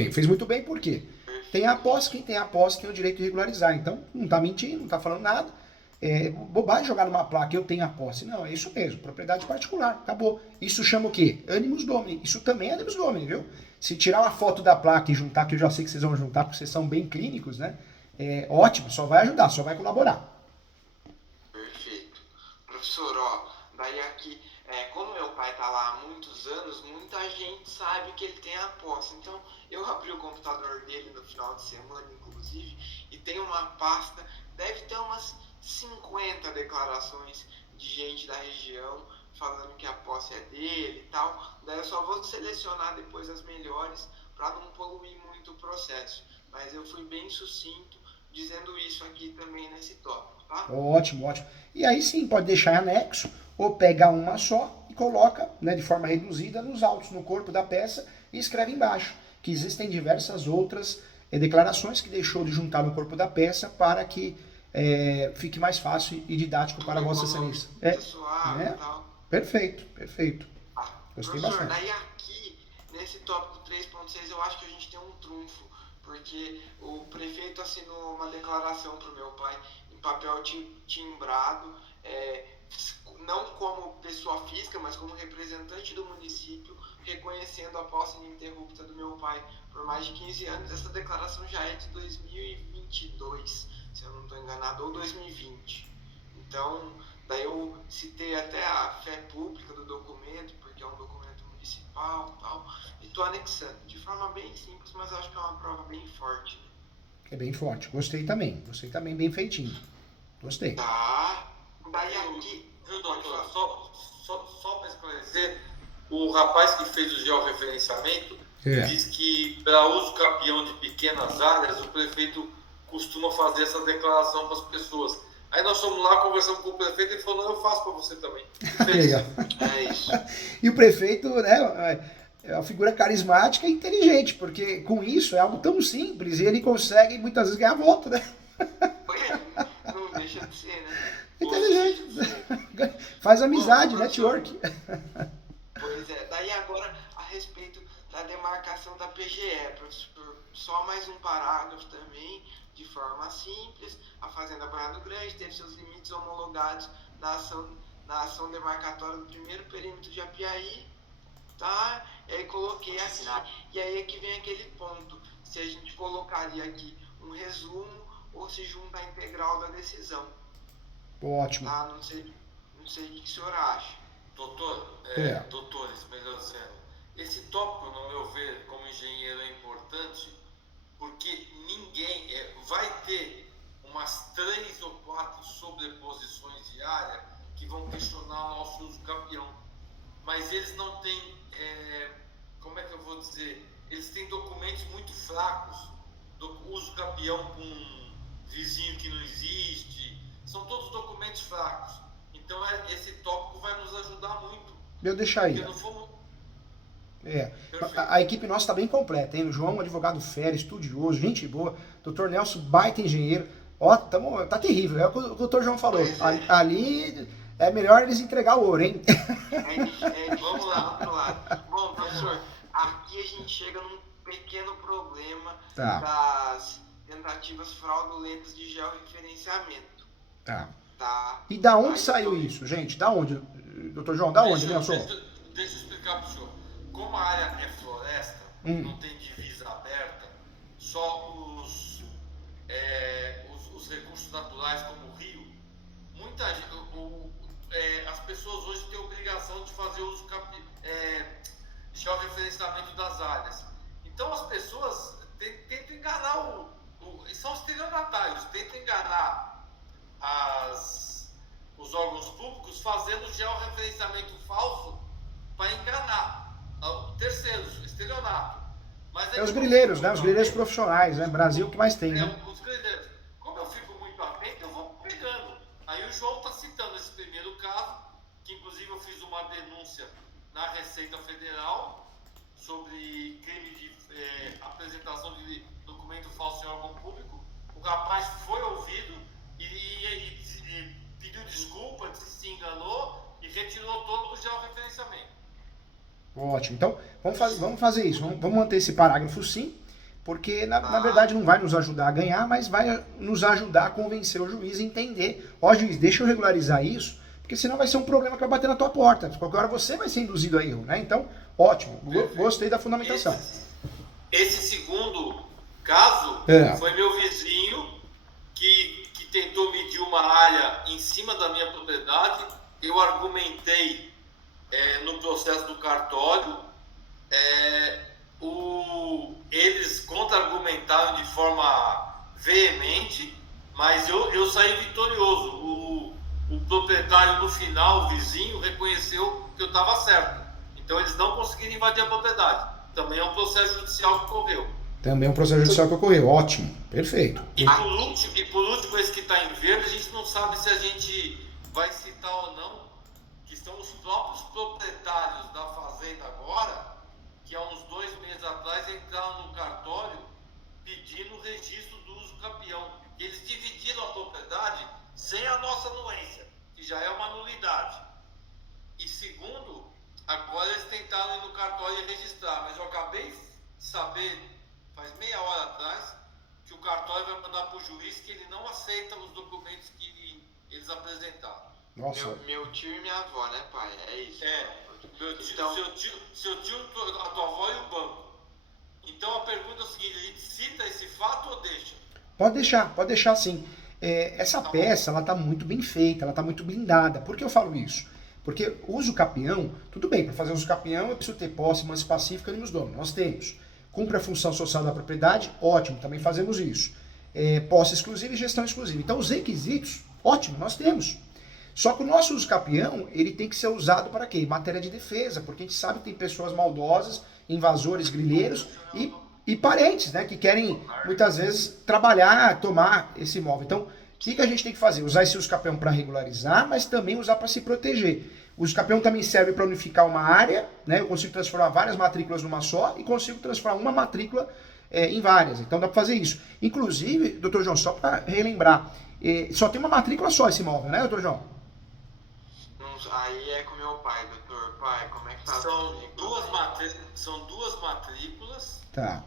bem por quê? Tem a posse, quem tem a posse tem o direito de regularizar. Então, não tá mentindo, não tá falando nada. É bobagem jogar numa placa, eu tenho a posse. Não, é isso mesmo, propriedade particular, acabou. Isso chama o quê? Animus Domini. Isso também é Animus Domini, viu? Se tirar uma foto da placa e juntar, que eu já sei que vocês vão juntar, porque vocês são bem clínicos, né? Ótimo, só vai ajudar, só vai colaborar. Perfeito. Professor, ó, daí aqui, como meu pai tá lá há muitos anos, muita gente sabe que ele tem a posse. Então, eu abri o computador dele no final de semana, inclusive, e tem uma pasta, deve ter umas 50 declarações de gente da região falando que a posse é dele e tal. Daí eu só vou selecionar depois as melhores para não poluir muito o processo. Mas eu fui bem sucinto dizendo isso aqui também nesse tópico, tá? Ótimo. E aí sim, pode deixar em anexo, ou pega uma só e coloca, né, de forma reduzida nos autos, no corpo da peça, e escreve embaixo, que existem diversas outras declarações que deixou de juntar no corpo da peça para que fique mais fácil e didático para a Vossa Excelência. Né? Perfeito. Gostei professor, bastante. Daí aqui, nesse tópico 3.6, eu acho que a gente tem um trunfo, porque o prefeito assinou uma declaração para o meu pai em papel timbrado, não como pessoa física, mas como representante do município, reconhecendo a posse ininterrupta do meu pai por mais de 15 anos. Essa declaração já é de 2022, se eu não estou enganado, ou 2020. Então, daí eu citei até a fé pública do documento, porque é um documento municipal e tal, e estou anexando, de forma bem simples, mas acho que é uma prova bem forte. Né? É bem forte, gostei também, bem feitinho. Gostei. Tá, daí aqui... Viu, doutor, só para esclarecer, o rapaz que fez o georreferenciamento diz que para uso capião de pequenas áreas, o prefeito costuma fazer essa declaração para as pessoas. Aí nós fomos lá, conversamos com o prefeito e ele falou, não, eu faço para você também. É isso. E o prefeito, né, é uma figura carismática e inteligente, porque com isso é algo tão simples e ele consegue muitas vezes ganhar voto, né? Não deixa de ser, né? Inteligente. Faz amizade, network. Pois é, daí agora a respeito da demarcação da PGE, professor, só mais um parágrafo também, de forma simples. A Fazenda Banhado Grande teve seus limites homologados na ação demarcatória do primeiro perímetro de Apiaí, tá? E aí coloquei assim, e aí é que vem aquele ponto, se a gente colocaria aqui um resumo ou se junta a integral da decisão. Ótimo. Tá? Não sei o que o senhor acha. Doutores, melhor dizendo, esse tópico, no meu ver, como engenheiro, é importante, porque ninguém vai ter umas 3 ou 4 sobreposições de área que vão questionar o nosso uso capião. Mas eles não têm, como é que eu vou dizer, eles têm documentos muito fracos, uso capião com vizinho que não existe, são todos documentos fracos. Então esse tópico vai nos ajudar muito. Eu deixar aí. A equipe nossa está bem completa, hein? O João, advogado fera, estudioso, gente boa. Dr. Nelson, baita engenheiro. Ó, tá terrível, é o que o doutor João falou. Ali é melhor eles entregar o ouro, hein? Vamos lá, vamos lá. Bom, professor, aqui a gente chega num pequeno problema das tentativas fraudulentas de georreferenciamento. Tá. tá? E da onde Aí, saiu isso, gente? Da onde? Doutor João, da onde, Nelson? Deixa eu explicar para o senhor. Como a área é floresta, não tem divisa aberta, só os recursos naturais, como o rio, as pessoas hoje têm a obrigação de fazer uso georreferenciamento das áreas. Então as pessoas tentam enganar são estelionatários, tentam enganar os órgãos públicos fazendo georreferenciamento falso para enganar terceiros, estelionato. Mas É os grileiros, né? Os grileiros profissionais, né? Brasil que mais tem, né? Os grileiros. Como eu fico muito atento, eu vou pegando. Aí o João está citando esse primeiro caso, que inclusive eu fiz uma denúncia na Receita Federal sobre crime de apresentação de documento falso em órgão público. O rapaz foi ouvido e pediu desculpa, disse que se enganou e retirou todo o georreferenciamento. Ótimo. Então, vamos fazer isso. Vamos manter esse parágrafo sim, porque na verdade não vai nos ajudar a ganhar, mas vai nos ajudar a convencer o juiz a entender. Ó, juiz, deixa eu regularizar isso, porque senão vai ser um problema que vai bater na tua porta. Qualquer hora você vai ser induzido a erro, né? Então, ótimo. Gostei da fundamentação. Esse segundo caso foi meu vizinho que tentou medir uma área em cima da minha propriedade. Eu argumentei no processo do cartório, eles contra-argumentaram de forma veemente, mas eu saí vitorioso. O proprietário, no final, o vizinho, reconheceu que eu estava certo. Então eles não conseguiram invadir a propriedade. Também é um processo judicial que ocorreu. Também é um processo judicial que ocorreu. Ótimo. Perfeito. E por último, esse que está em verde, a gente não sabe se a gente vai citar ou não, que estão os próprios proprietários da fazenda agora, que há uns 2 meses atrás entraram no cartório pedindo o registro do uso capião. Eles dividiram a propriedade sem a nossa anuência, que já é uma nulidade. E segundo, agora eles tentaram ir no cartório e registrar, mas eu acabei de saber, faz meia hora atrás, que o cartório vai mandar para o juiz que ele não aceita os documentos que eles apresentaram. Nossa. Meu tio e minha avó, né, pai? É isso. Então, seu tio, a tua avó e o banco. Então a pergunta é o seguinte, a gente cita esse fato ou deixa? Pode deixar sim. Essa peça, ela tá muito bem feita, ela tá muito blindada. Por que eu falo isso? Porque uso capião, tudo bem, para fazer uso capião eu preciso ter posse, manse pacífica e animus dominum. Nós temos. Cumpre a função social da propriedade, ótimo, também fazemos isso. Posse exclusiva e gestão exclusiva. Então os requisitos, ótimo, nós temos. Só que o nosso uso capião, ele tem que ser usado para quê? Matéria de defesa, porque a gente sabe que tem pessoas maldosas, invasores, grileiros e parentes, né, que querem muitas vezes trabalhar, tomar esse imóvel. Então, o que a gente tem que fazer? Usar esse uso capião para regularizar, mas também usar para se proteger. O uso capião também serve para unificar uma área, né? Eu consigo transformar várias matrículas numa só e consigo transformar uma matrícula em várias. Então dá para fazer isso. Inclusive, doutor João, só para relembrar, só tem uma matrícula só esse imóvel, né, doutor João? Aí é com meu pai, doutor. Pai, como é que tá? São duas matrículas. Tá.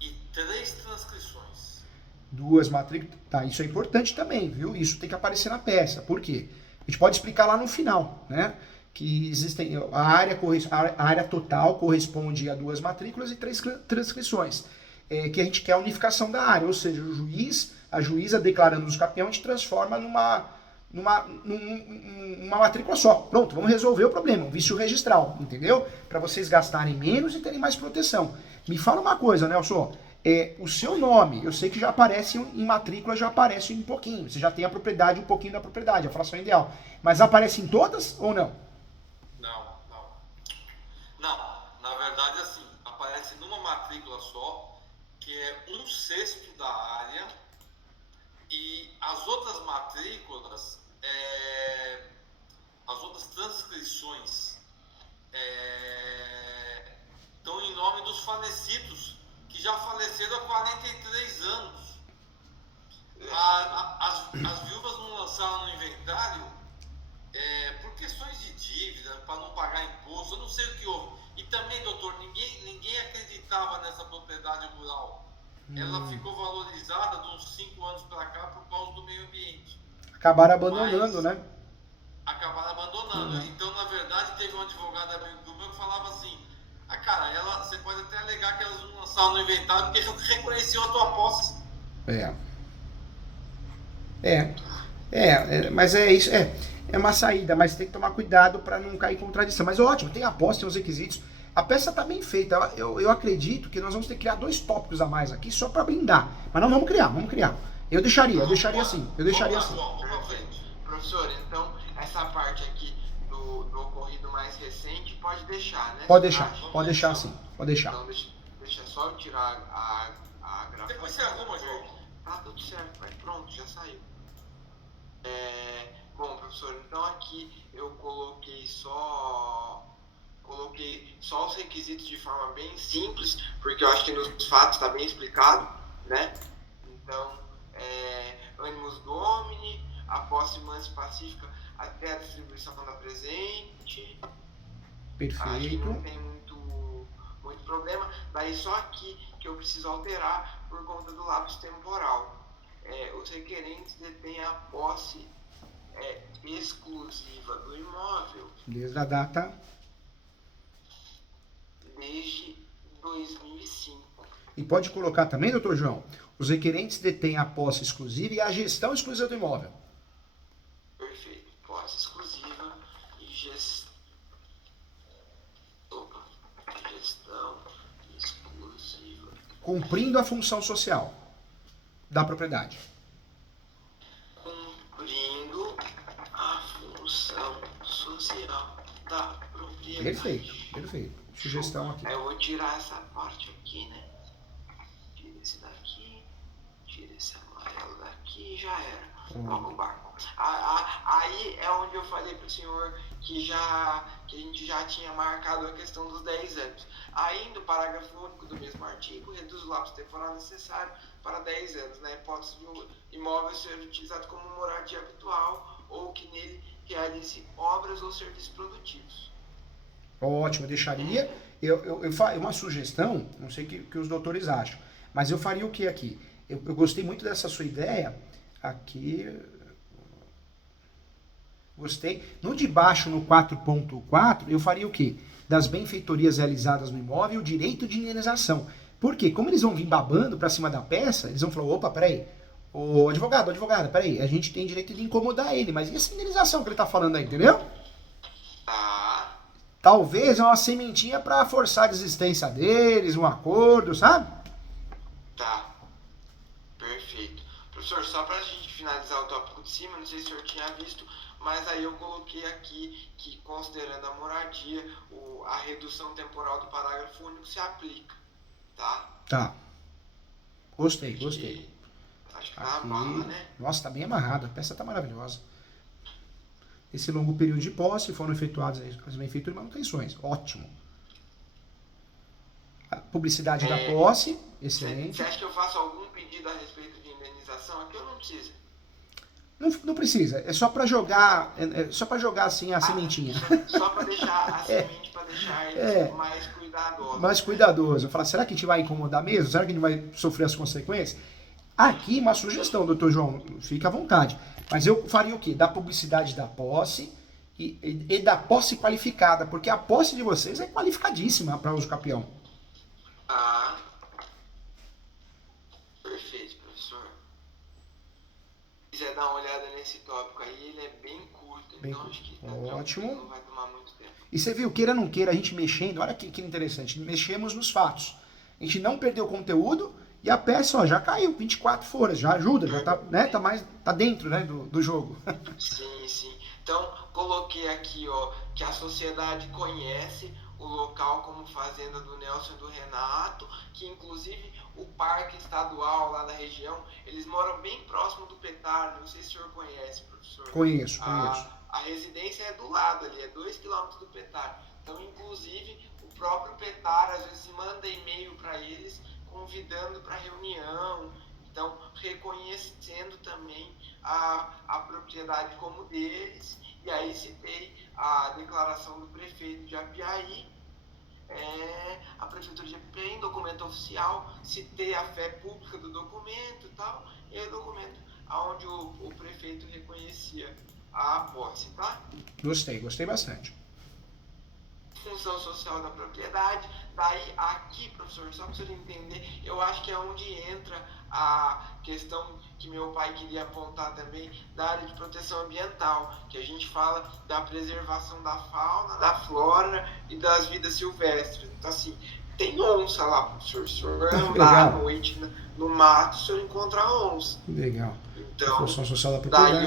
E 3 transcrições. 2 matrículas. Tá, isso é importante também, viu? Isso tem que aparecer na peça. Por quê? A gente pode explicar lá no final, né? Que existem. A área total corresponde a 2 matrículas e 3 transcrições. Que a gente quer a unificação da área, ou seja, a juíza declarando os capião, a gente transforma numa matrícula só. Pronto, vamos resolver o problema, um vício registral, entendeu? Para vocês gastarem menos e terem mais proteção. Me fala uma coisa, Nelson, o seu nome, eu sei que já aparece em matrícula, já aparece um pouquinho, você já tem a propriedade, um pouquinho da propriedade, a fração ideal, mas aparece em todas ou não? Não, na verdade assim, aparece numa matrícula só, que é 1/6 da área, e as outras matrículas, as outras transcrições estão em nome dos falecidos, que já faleceram há 43 anos. As viúvas não lançaram no inventário por questões de dívida, para não pagar imposto, eu não sei o que houve. E também, doutor, ninguém acreditava nessa propriedade rural. ela ficou valorizada de uns 5 anos para cá por causa do meio ambiente. Acabaram abandonando, né? Acabaram abandonando. Então, na verdade, teve um advogado amigo do meu que falava assim: cara, você pode até alegar que elas não lançaram no inventário porque reconheceu a tua posse. Mas é isso, é uma saída, mas tem que tomar cuidado para não cair em contradição. Mas ótimo, tem a posse, tem os requisitos. A peça tá bem feita. Eu acredito que nós vamos ter que criar 2 tópicos a mais aqui só para blindar. Mas não vamos criar. Eu deixaria assim. Vamos pra frente. Professor, então essa parte aqui do ocorrido mais recente pode deixar, né? Pode deixar sim. Pode deixar. Então deixa só eu tirar a gravação. Depois você arruma, João. Tá tudo certo, mas pronto, já saiu. Bom, professor, então aqui eu coloquei só os requisitos de forma bem simples, porque eu acho que nos fatos está bem explicado, né? Então, animus domini, a posse mansa e pacífica até a distribuição da presente. Perfeito. Acho que não tem muito problema. Daí só aqui que eu preciso alterar por conta do lapso temporal. Os requerentes detêm a posse exclusiva do imóvel Desde a data. desde 2005. E pode colocar também, doutor João, os requerentes detêm a posse exclusiva e a gestão exclusiva do imóvel. Perfeito. Posse exclusiva e gestão exclusiva. Cumprindo a função social da propriedade. Cumprindo a função social da propriedade. Perfeito. Sugestão aqui. Eu vou tirar essa parte aqui, né? Tira esse daqui, tira esse amarelo daqui e já era. Toca o barco. Aí é onde eu falei pro senhor que a gente já tinha marcado a questão dos 10 anos. Ainda o parágrafo único do mesmo artigo reduz o lapso temporal necessário para 10 anos, na hipótese de um imóvel ser utilizado como moradia habitual ou que nele realize obras ou serviços produtivos. Ótimo, eu deixaria. Uma sugestão, não sei o que os doutores acham, mas eu faria o que aqui? Eu gostei muito dessa sua ideia. Aqui. Gostei. No de baixo, no 4.4, eu faria o quê? Das benfeitorias realizadas no imóvel, o direito de indenização. Por quê? Como eles vão vir babando para cima da peça, eles vão falar, opa, peraí, ô advogada, peraí, a gente tem direito de incomodar ele, mas e essa indenização que ele tá falando aí, entendeu? Talvez é uma sementinha para forçar a desistência deles, um acordo, sabe? Tá. Perfeito. Professor, só pra gente finalizar o tópico de cima, não sei se o senhor tinha visto, mas aí eu coloquei aqui que, considerando a moradia, a redução temporal do parágrafo único se aplica, tá? Tá. Gostei. Acho que tá a bala, né? Nossa, tá bem amarrado, a peça tá maravilhosa. Esse longo período de posse foram efetuadas as benfeitorias e manutenções. Ótimo. A publicidade da posse, excelente. Você acha que eu faço algum pedido a respeito de indenização? Aqui eu não preciso. Não precisa, é só para jogar, assim a sementinha. Só para deixar a semente, para deixar eles mais cuidadosos. Mais cuidadoso. Eu falo, será que a gente vai incomodar mesmo? Será que a gente vai sofrer as consequências? Aqui uma sugestão, doutor João, fica à vontade. Mas eu faria o quê? Da publicidade da posse e da posse qualificada, porque a posse de vocês é qualificadíssima para uso capião. Perfeito, professor. Se quiser dar uma olhada nesse tópico aí, ele é bem curto, então acho que ótimo. Não vai tomar muito tempo. E você viu, queira ou não queira, a gente mexendo, olha que interessante, mexemos nos fatos. A gente não perdeu conteúdo e a peça, ó, já caiu, 24 folhas, já ajuda, já tá, né, tá dentro, né, do jogo. Sim. Então, coloquei aqui, ó, que a sociedade conhece o local como fazenda do Nelson e do Renato, que inclusive o parque estadual lá da região, eles moram bem próximo do Petar, não sei se o senhor conhece, professor. Conheço. A residência é do lado ali, é 2 km do Petar. Então, inclusive, o próprio Petar às vezes manda e-mail para eles convidando para reunião, então reconhecendo também a propriedade como deles. E aí citei a declaração do prefeito de Apiaí, a Prefeitura de APP em documento oficial, se ter a fé pública do documento e tal, e o documento onde o prefeito reconhecia a posse, tá? Gostei bastante. Função social da propriedade. Daí aqui, professor, só para você entender, eu acho que é onde entra a questão que meu pai queria apontar também da área de proteção ambiental, que a gente fala da preservação da fauna, da flora e das vidas silvestres. Então assim, tem onça lá, professor. Se o senhor andar à noite no mato, o senhor encontra onça. Legal. Então, Função social da propriedade. daí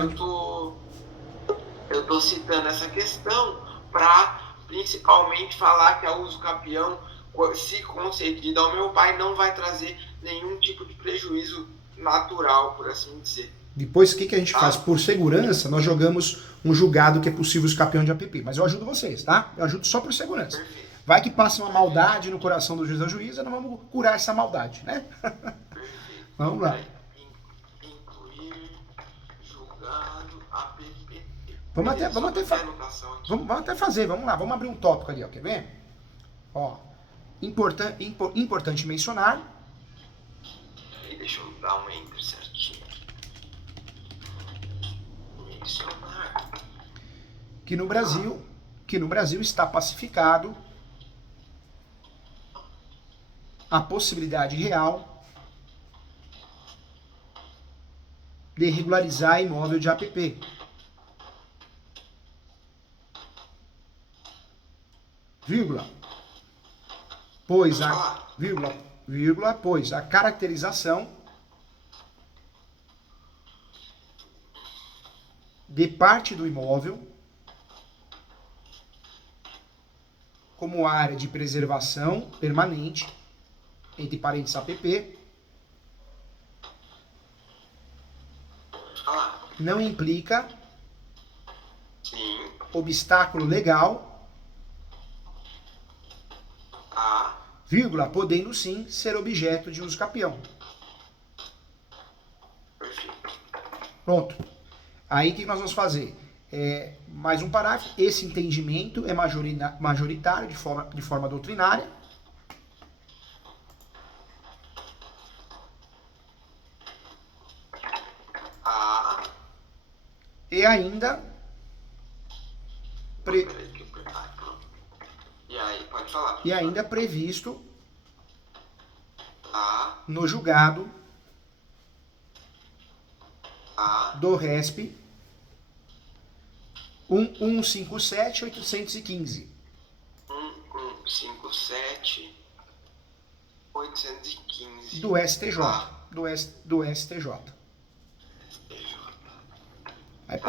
eu tô citando essa questão para principalmente falar que a uso capião, se concedida ao meu pai, não vai trazer nenhum tipo de prejuízo natural, por assim dizer. Depois, o que a gente faz? Por segurança, nós jogamos um julgado que é possível uso capião de APP. Mas eu ajudo vocês, tá? Eu ajudo só por segurança. Perfeito. Vai que passa uma maldade no coração do juiz da juíza, nós vamos curar essa maldade, né? Perfeito. Vamos lá. Incluir julgado APP. Vamos até fazer, vamos lá, vamos abrir um tópico ali, ó, quer ver? Ó, importante mencionar. Deixa eu dar um enter certinho. Mencionar. Que no Brasil está pacificado a possibilidade real de regularizar imóvel de APP. Vírgula. Pois a caracterização de parte do imóvel como área de preservação permanente, entre parênteses APP, não implica obstáculo legal, vírgula, podendo sim ser objeto de uso capião. Pronto. Aí o que nós vamos fazer? Mais um parágrafo. Esse entendimento é majoritário de forma doutrinária. E ainda E ainda previsto no julgado do RESP 1157-815. 1157-815. Do STJ. Do STJ. Aí, se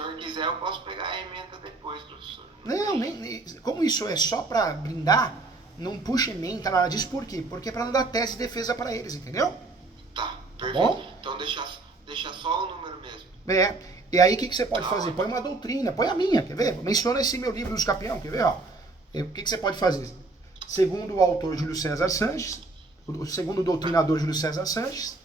o senhor quiser, eu posso pegar a emenda depois, professor. Não, como isso é só para blindar, não puxa emenda, nada disso. Por quê? Porque é para não dar tese de defesa para eles, entendeu? Tá, perfeito. Bom? Então deixa só o número mesmo. E aí o que você pode fazer? Põe uma doutrina, põe a minha, quer ver? Menciona esse meu livro dos Capião, quer ver? Ó? O que você pode fazer? Segundo o autor Júlio César Sanches, segundo o doutrinador Júlio César Sanches,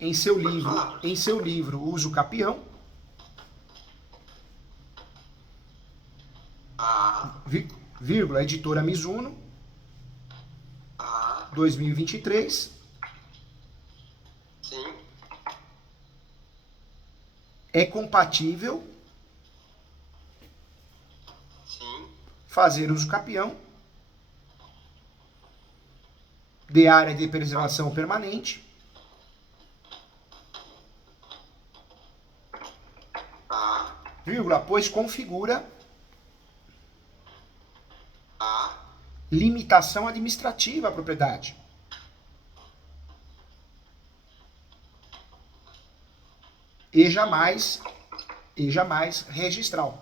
em seu livro Uso Capião, vírgula, editora Mizuno, 2023. Sim. É compatível fazer uso capião de área de preservação permanente vírgula, pois configura limitação administrativa à propriedade. E jamais registral.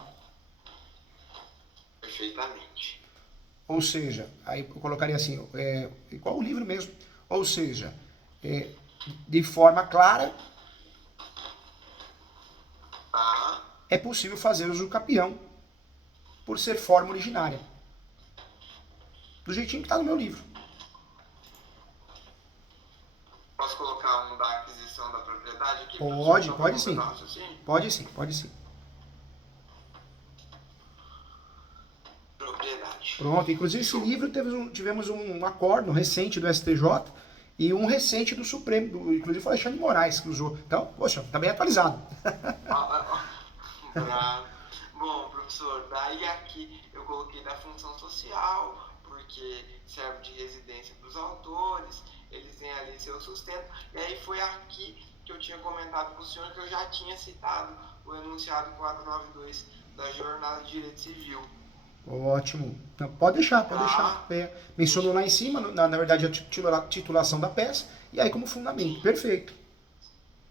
Perfeitamente. Ou seja, aí eu colocaria assim, igual o livro mesmo. Ou seja, de forma clara, é possível fazer uso capião por ser forma originária. Do jeitinho que está no meu livro. Posso colocar um da aquisição da propriedade aqui? Pode, professor, pode só pra sim. completar o raciocínio? Pode sim, pode sim. Propriedade. Pronto, inclusive esse livro tivemos um acordo recente do STJ e um recente do Supremo, inclusive foi o Alexandre de Moraes que usou. Então, poxa, tá bem atualizado. Bravo. Bom, professor, daí aqui eu coloquei da função social, porque serve de residência para os autores, eles têm ali seu sustento, e aí foi aqui que eu tinha comentado com o senhor que eu já tinha citado o enunciado 492 da Jornada de Direito Civil. Ótimo. Então, pode deixar, pode deixar. Mencionou lá em cima, na verdade, a titulação da peça, e aí como fundamento. Perfeito.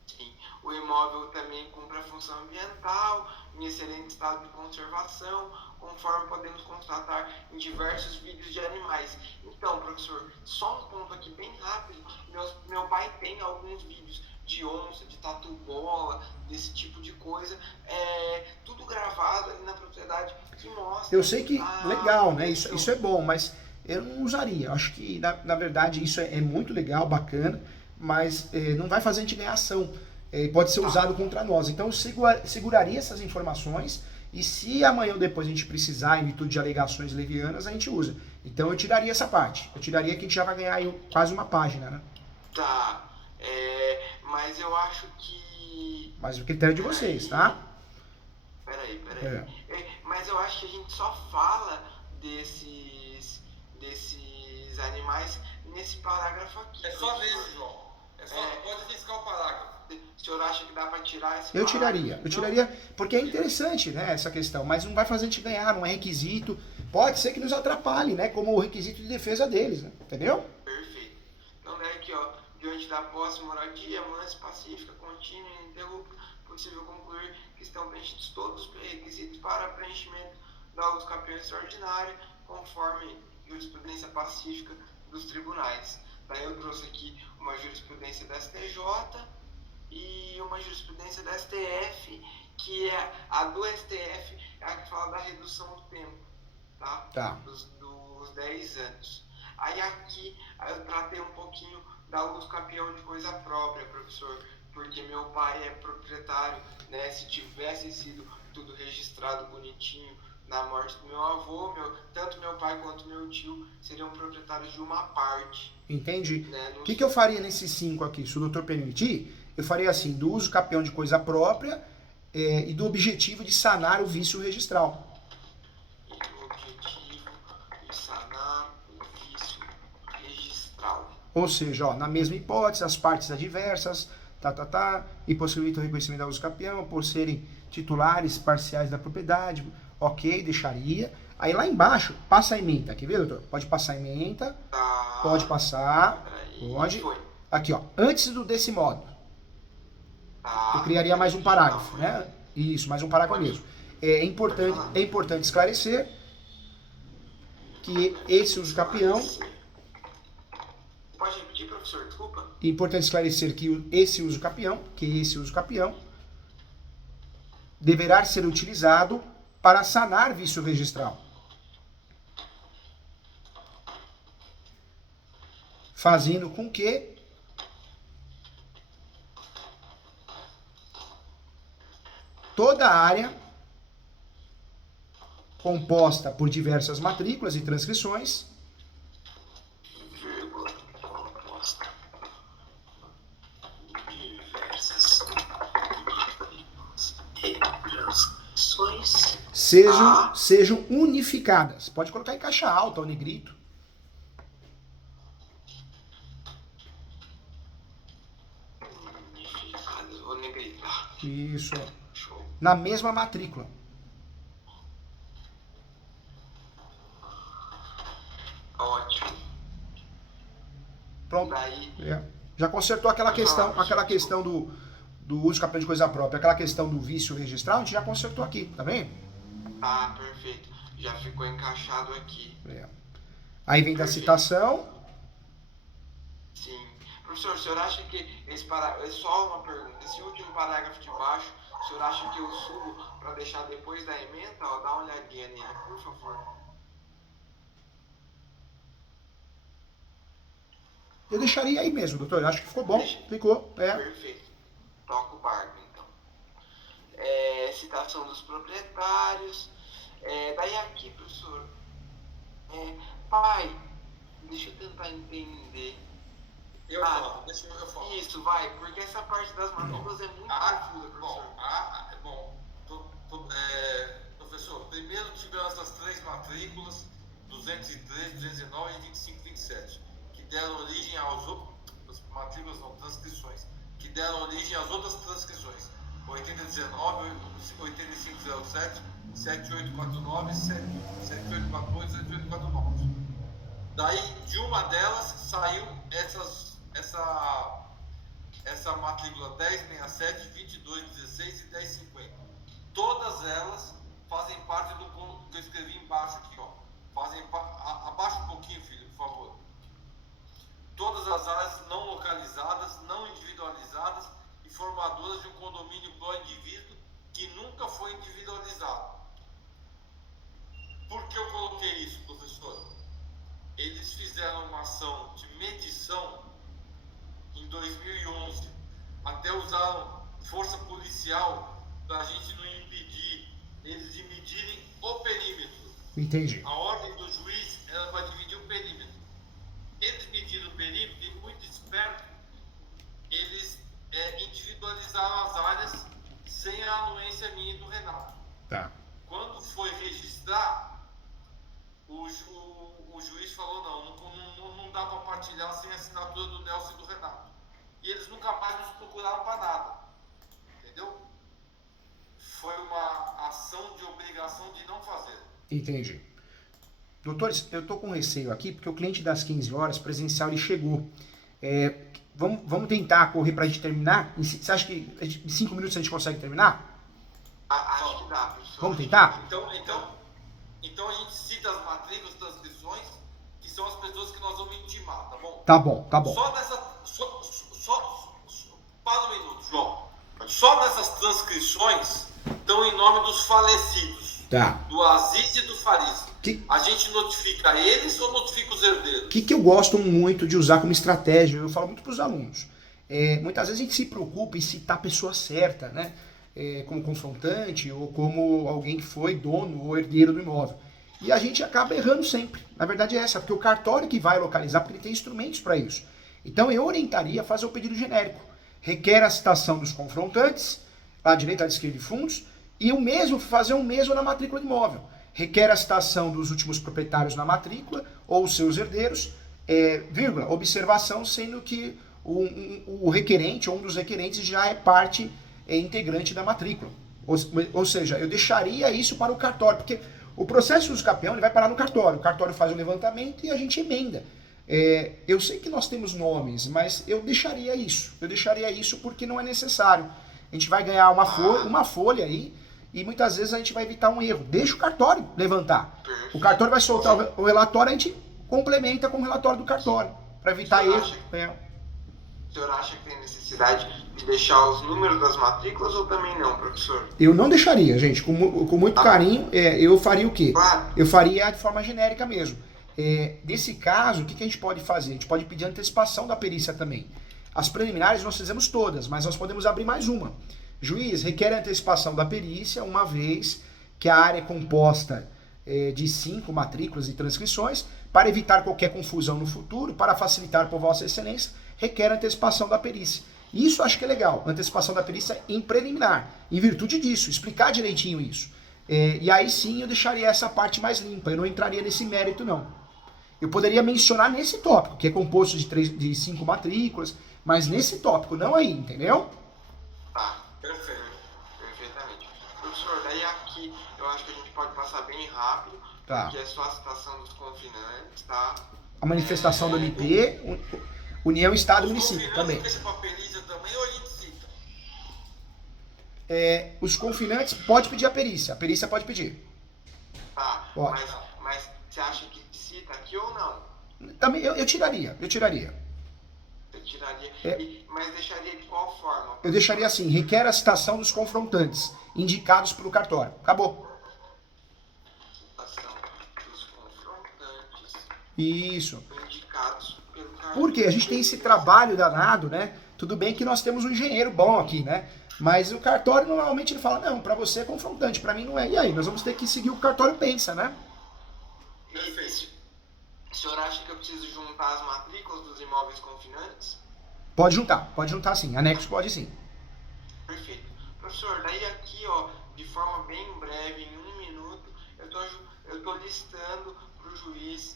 Sim. O imóvel também cumpre a função ambiental, em excelente estado de conservação, conforme podemos constatar em diversos vídeos de animais. Então, professor, só um ponto aqui bem rápido. Meu pai tem alguns vídeos de onça, de tatu-bola, desse tipo de coisa, tudo gravado ali na propriedade que mostra. Eu sei que, legal, né? Isso é bom, mas eu não usaria. Acho que, na verdade, isso é muito legal, bacana, mas não vai fazer a gente ganhar ação. Pode ser usado contra nós. Então, eu seguraria essas informações e se amanhã ou depois a gente precisar, em virtude de alegações levianas, a gente usa. Então, eu tiraria essa parte. Eu tiraria que a gente já vai ganhar aí quase uma página, né? Tá. Mas eu acho que... Mas o critério é de vocês, tá? Peraí. Mas eu acho que a gente só fala desses animais nesse parágrafo aqui. É só nesse, João. Pode riscar o parágrafo. O senhor acha que dá para tirar esse Eu parágrafo? tiraria, porque é interessante, né, essa questão, mas não vai fazer a gente ganhar, não é requisito. Pode ser que nos atrapalhe, né, como o requisito de defesa deles, né, entendeu? Perfeito. Então, daí aqui, ó, diante da posse, moradia, mansa, pacífica, contínua e ininterrupta, possível concluir que estão preenchidos todos os requisitos para preenchimento da luz capião extraordinária, conforme jurisprudência pacífica dos tribunais. Daí eu trouxe aqui uma jurisprudência da STJ e uma jurisprudência da STF, que é a do STF, é a que fala da redução do tempo, tá? Dos 10 anos. Aí aqui eu tratei um pouquinho da luz capião de coisa própria, professor, porque meu pai é proprietário, né? Se tivesse sido tudo registrado bonitinho na morte do meu avô, tanto meu pai quanto meu tio seriam proprietários de uma parte. Entendi. Né? O que eu faria nesses 5 aqui, se o doutor permitir? Eu faria assim, do uso capião de coisa própria e do objetivo de sanar o vício registral. Ou seja, ó, na mesma hipótese, as partes adversas, impossibilitam o reconhecimento da uso capião por serem titulares parciais da propriedade, ok, deixaria. Aí lá embaixo, passa a ementa, quer ver, doutor? Pode passar a ementa, pode passar, pode. Aqui, ó, antes desse modo. Eu criaria mais um parágrafo, né? Isso, mais um parágrafo mesmo. É importante esclarecer que esse uso capião... Pode repetir, professor? Desculpa. Importante esclarecer que esse uso capião deverá ser utilizado para sanar vício registral, fazendo com que toda a área composta por diversas matrículas e transcrições sejam unificadas. Pode colocar em caixa alta ou negrito. Unificadas ou negrito. Isso. Na mesma matrícula. Ótimo. Pronto. Daí... Já consertou aquela questão do uso capião de coisa própria, aquela questão do vício registral, a gente já consertou aqui, tá vendo? Ah, perfeito. Já ficou encaixado aqui. Aí vem da citação. Sim. Professor, o senhor acha que só uma pergunta, esse último parágrafo de baixo, o senhor acha que eu subo para deixar depois da ementa? Ó, dá uma olhadinha nele, por favor. Eu deixaria aí mesmo, doutor. Eu acho que ficou bom. Ficou, Perfeito. Toca o barco, então. Citação dos proprietários. Daí aqui, professor. Pai, deixa eu tentar entender. Deixa eu falar. Isso, vai, porque essa parte das matrículas é muito confusa, professor. Professor, primeiro tiveram essas 3 matrículas, 203, 209 e 25, 27, que deram origem as matrículas não, transcrições, que deram origem às outras transcrições, 8019, 8507, 7849, 7814, 7849. Daí, de uma delas, saiu essa matrícula 1067, 2216 e 1050. Todas elas fazem parte do que eu escrevi embaixo aqui, ó. Abaixa um pouquinho, filho, por favor. Todas as áreas não localizadas, não individualizadas e formadoras de um condomínio pro indivíduo que nunca foi individualizado. Por que eu coloquei isso, professor? Eles fizeram uma ação de medição em 2011, até usaram força policial para a gente não impedir eles de medirem o perímetro. Entendi. A ordem do juiz era para dividir o perímetro. Eles mediram o perímetro e, muito esperto, eles individualizaram as áreas sem a anuência minha e do Renato. Tá. Quando foi registrar, o juiz falou, não dá para partilhar sem a assinatura do Nelson e do Renato. E eles nunca mais nos procuraram para nada. Entendeu? Foi uma ação de obrigação de não fazer. Entendi. Doutores, eu tô com receio aqui, porque o cliente das 15 horas presencial ele chegou. Vamos tentar correr pra gente terminar? Você acha que em 5 minutos a gente consegue terminar? Acho que dá, professor. Vamos tentar? Então a gente cita as matrículas, transcrições, que são as pessoas que nós vamos intimar, tá bom? Tá bom, tá bom. Para um minuto, João. Só nessas transcrições estão em nome dos falecidos. Tá. Do Aziz e do Faris. Que- A gente notifica eles ou notifica os herdeiros? O que eu gosto muito de usar como estratégia, eu falo muito para os alunos. Muitas vezes a gente se preocupa em citar a pessoa certa, né? Como confrontante ou como alguém que foi dono ou herdeiro do imóvel. E a gente acaba errando sempre. Na verdade é essa, porque o cartório que vai localizar, porque ele tem instrumentos para isso. Então eu orientaria a fazer o pedido genérico. Requer a citação dos confrontantes, à direita, à esquerda de fundos, e fazer o mesmo na matrícula do imóvel. Requer a citação dos últimos proprietários na matrícula ou seus herdeiros, observação, sendo que o requerente ou um dos requerentes já é parte integrante da matrícula. Ou seja, eu deixaria isso para o cartório, porque o processo dos campeão ele vai parar no cartório. O cartório faz o levantamento e a gente emenda. Eu sei que nós temos nomes, mas eu deixaria isso. Eu deixaria isso porque não é necessário. A gente vai ganhar uma folha aí e muitas vezes a gente vai evitar um erro. Deixa o cartório levantar. O cartório vai soltar o relatório, a gente complementa com o relatório do cartório para evitar erro. O senhor acha que tem necessidade de deixar os números das matrículas ou também não, professor? Eu não deixaria, gente. Com muito carinho, eu faria o quê? Claro. Eu faria de forma genérica mesmo. Nesse caso, o que a gente pode fazer? A gente pode pedir antecipação da perícia também. As preliminares nós fizemos todas, mas nós podemos abrir mais uma. Juiz, requer a antecipação da perícia, uma vez que a área é composta de 5 matrículas e transcrições, para evitar qualquer confusão no futuro, para facilitar por Vossa Excelência, requer a antecipação da perícia. Isso acho que é legal, antecipação da perícia em preliminar, em virtude disso, explicar direitinho isso. E aí sim eu deixaria essa parte mais limpa, eu não entraria nesse mérito não. Eu poderia mencionar nesse tópico, que é composto de 5 matrículas, mas nesse tópico, não aí, entendeu? Tá, perfeito. Perfeitamente. Professor, daí aqui eu acho que a gente pode passar bem rápido, Tá. porque é só a citação dos confinantes, tá? A manifestação do MP, União, Estado e Município também. Deixa pra perícia também ou a gente cita? Os confinantes pode pedir a perícia pode pedir. Tá, Pode. mas você acha que cita aqui ou não? Também eu tiraria. Você tiraria, É. mas deixaria de qual forma? Eu deixaria assim, requer a citação dos confrontantes, indicados pelo cartório. Acabou. Citação dos confrontantes Isso. indicados aprovados pelo cartório. Porque a gente tem esse trabalho danado, né? Tudo bem que nós temos um engenheiro bom aqui, né? Mas o cartório normalmente ele fala, não, pra você é confrontante, pra mim não é. E aí, nós vamos ter que seguir o que o cartório pensa, né? Perfeito. O senhor acha que eu preciso juntar as matrículas dos imóveis confinantes? Pode juntar sim. Anexo pode sim. Perfeito. Professor, daí aqui, ó, de forma bem breve, em 1 minuto, eu tô listando para o juiz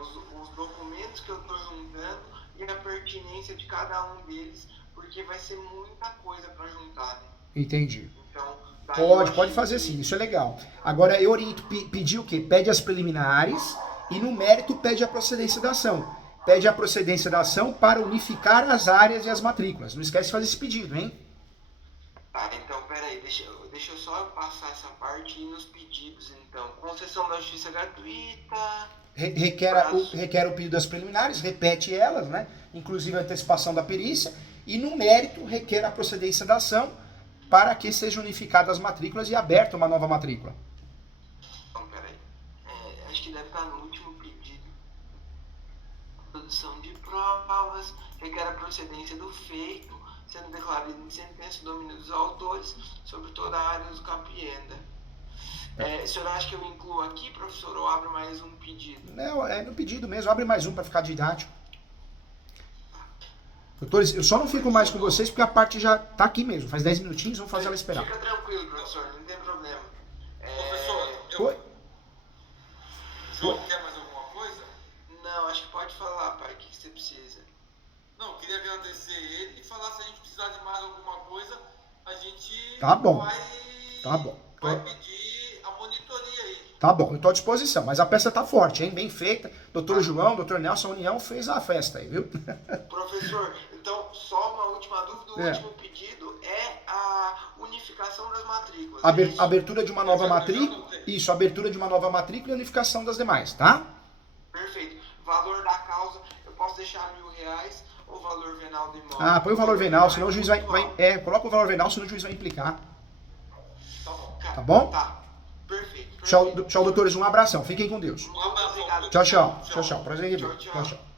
os documentos que eu tô juntando e a pertinência de cada um deles, porque vai ser muita coisa para juntar, né? Entendi. Então, daí eu Pode acho fazer que- sim, isso é legal. Agora eu oriento pedir o quê? Pede as preliminares e no mérito pede a procedência da ação. Pede a procedência da ação para unificar as áreas e as matrículas. Não esquece de fazer esse pedido, hein? Tá, então, peraí, deixa eu só passar essa parte e ir nos pedidos, então. Concessão da justiça gratuita. Requer o pedido das preliminares, repete elas, né? Inclusive a antecipação da perícia. E no mérito requer a procedência da ação para que sejam unificadas as matrículas e aberta uma nova matrícula. Então, peraí. Acho que deve estar no último pedido. Produção de provas, requer a procedência do feito, sendo declarado em sentença o domínio dos autores sobre toda a área do capienda. O senhor acha que eu incluo aqui, professor, ou abro mais um pedido? Não, é no pedido mesmo. Abre mais um para ficar didático. Doutores, eu só não fico mais com vocês porque a parte já tá aqui mesmo. Faz 10 minutinhos, vamos fazer ela esperar. Fica tranquilo, professor, não tem problema. Professor, Oi? João, quer mais alguma coisa? Não, acho que pode falar, pai, o que você precisa. Não, eu queria agradecer ele e falar se a gente precisar de mais alguma coisa, a gente Tá bom. vai pedir a monitoria aí. Tá bom, eu tô à disposição. Mas a peça tá forte, hein? Bem feita. Doutor João, doutor Nelson, a União fez a festa aí, viu? Professor, então, só uma última dúvida. O último pedido é a unificação das matrículas. Abertura de uma nova matrícula. Isso, abertura de uma nova matrícula e unificação das demais, tá? Perfeito. Valor da causa, eu posso deixar R$1.000 ou valor venal do imóvel? Ah, põe o valor venal, senão o juiz vai coloca o valor venal, senão o juiz vai implicar. Tá bom. Tá bom? Tá. Perfeito. Tchau, doutores, um abração. Fiquem com Deus. Muito obrigado. Tchau. Prazer em rever. Tchau. Tchau.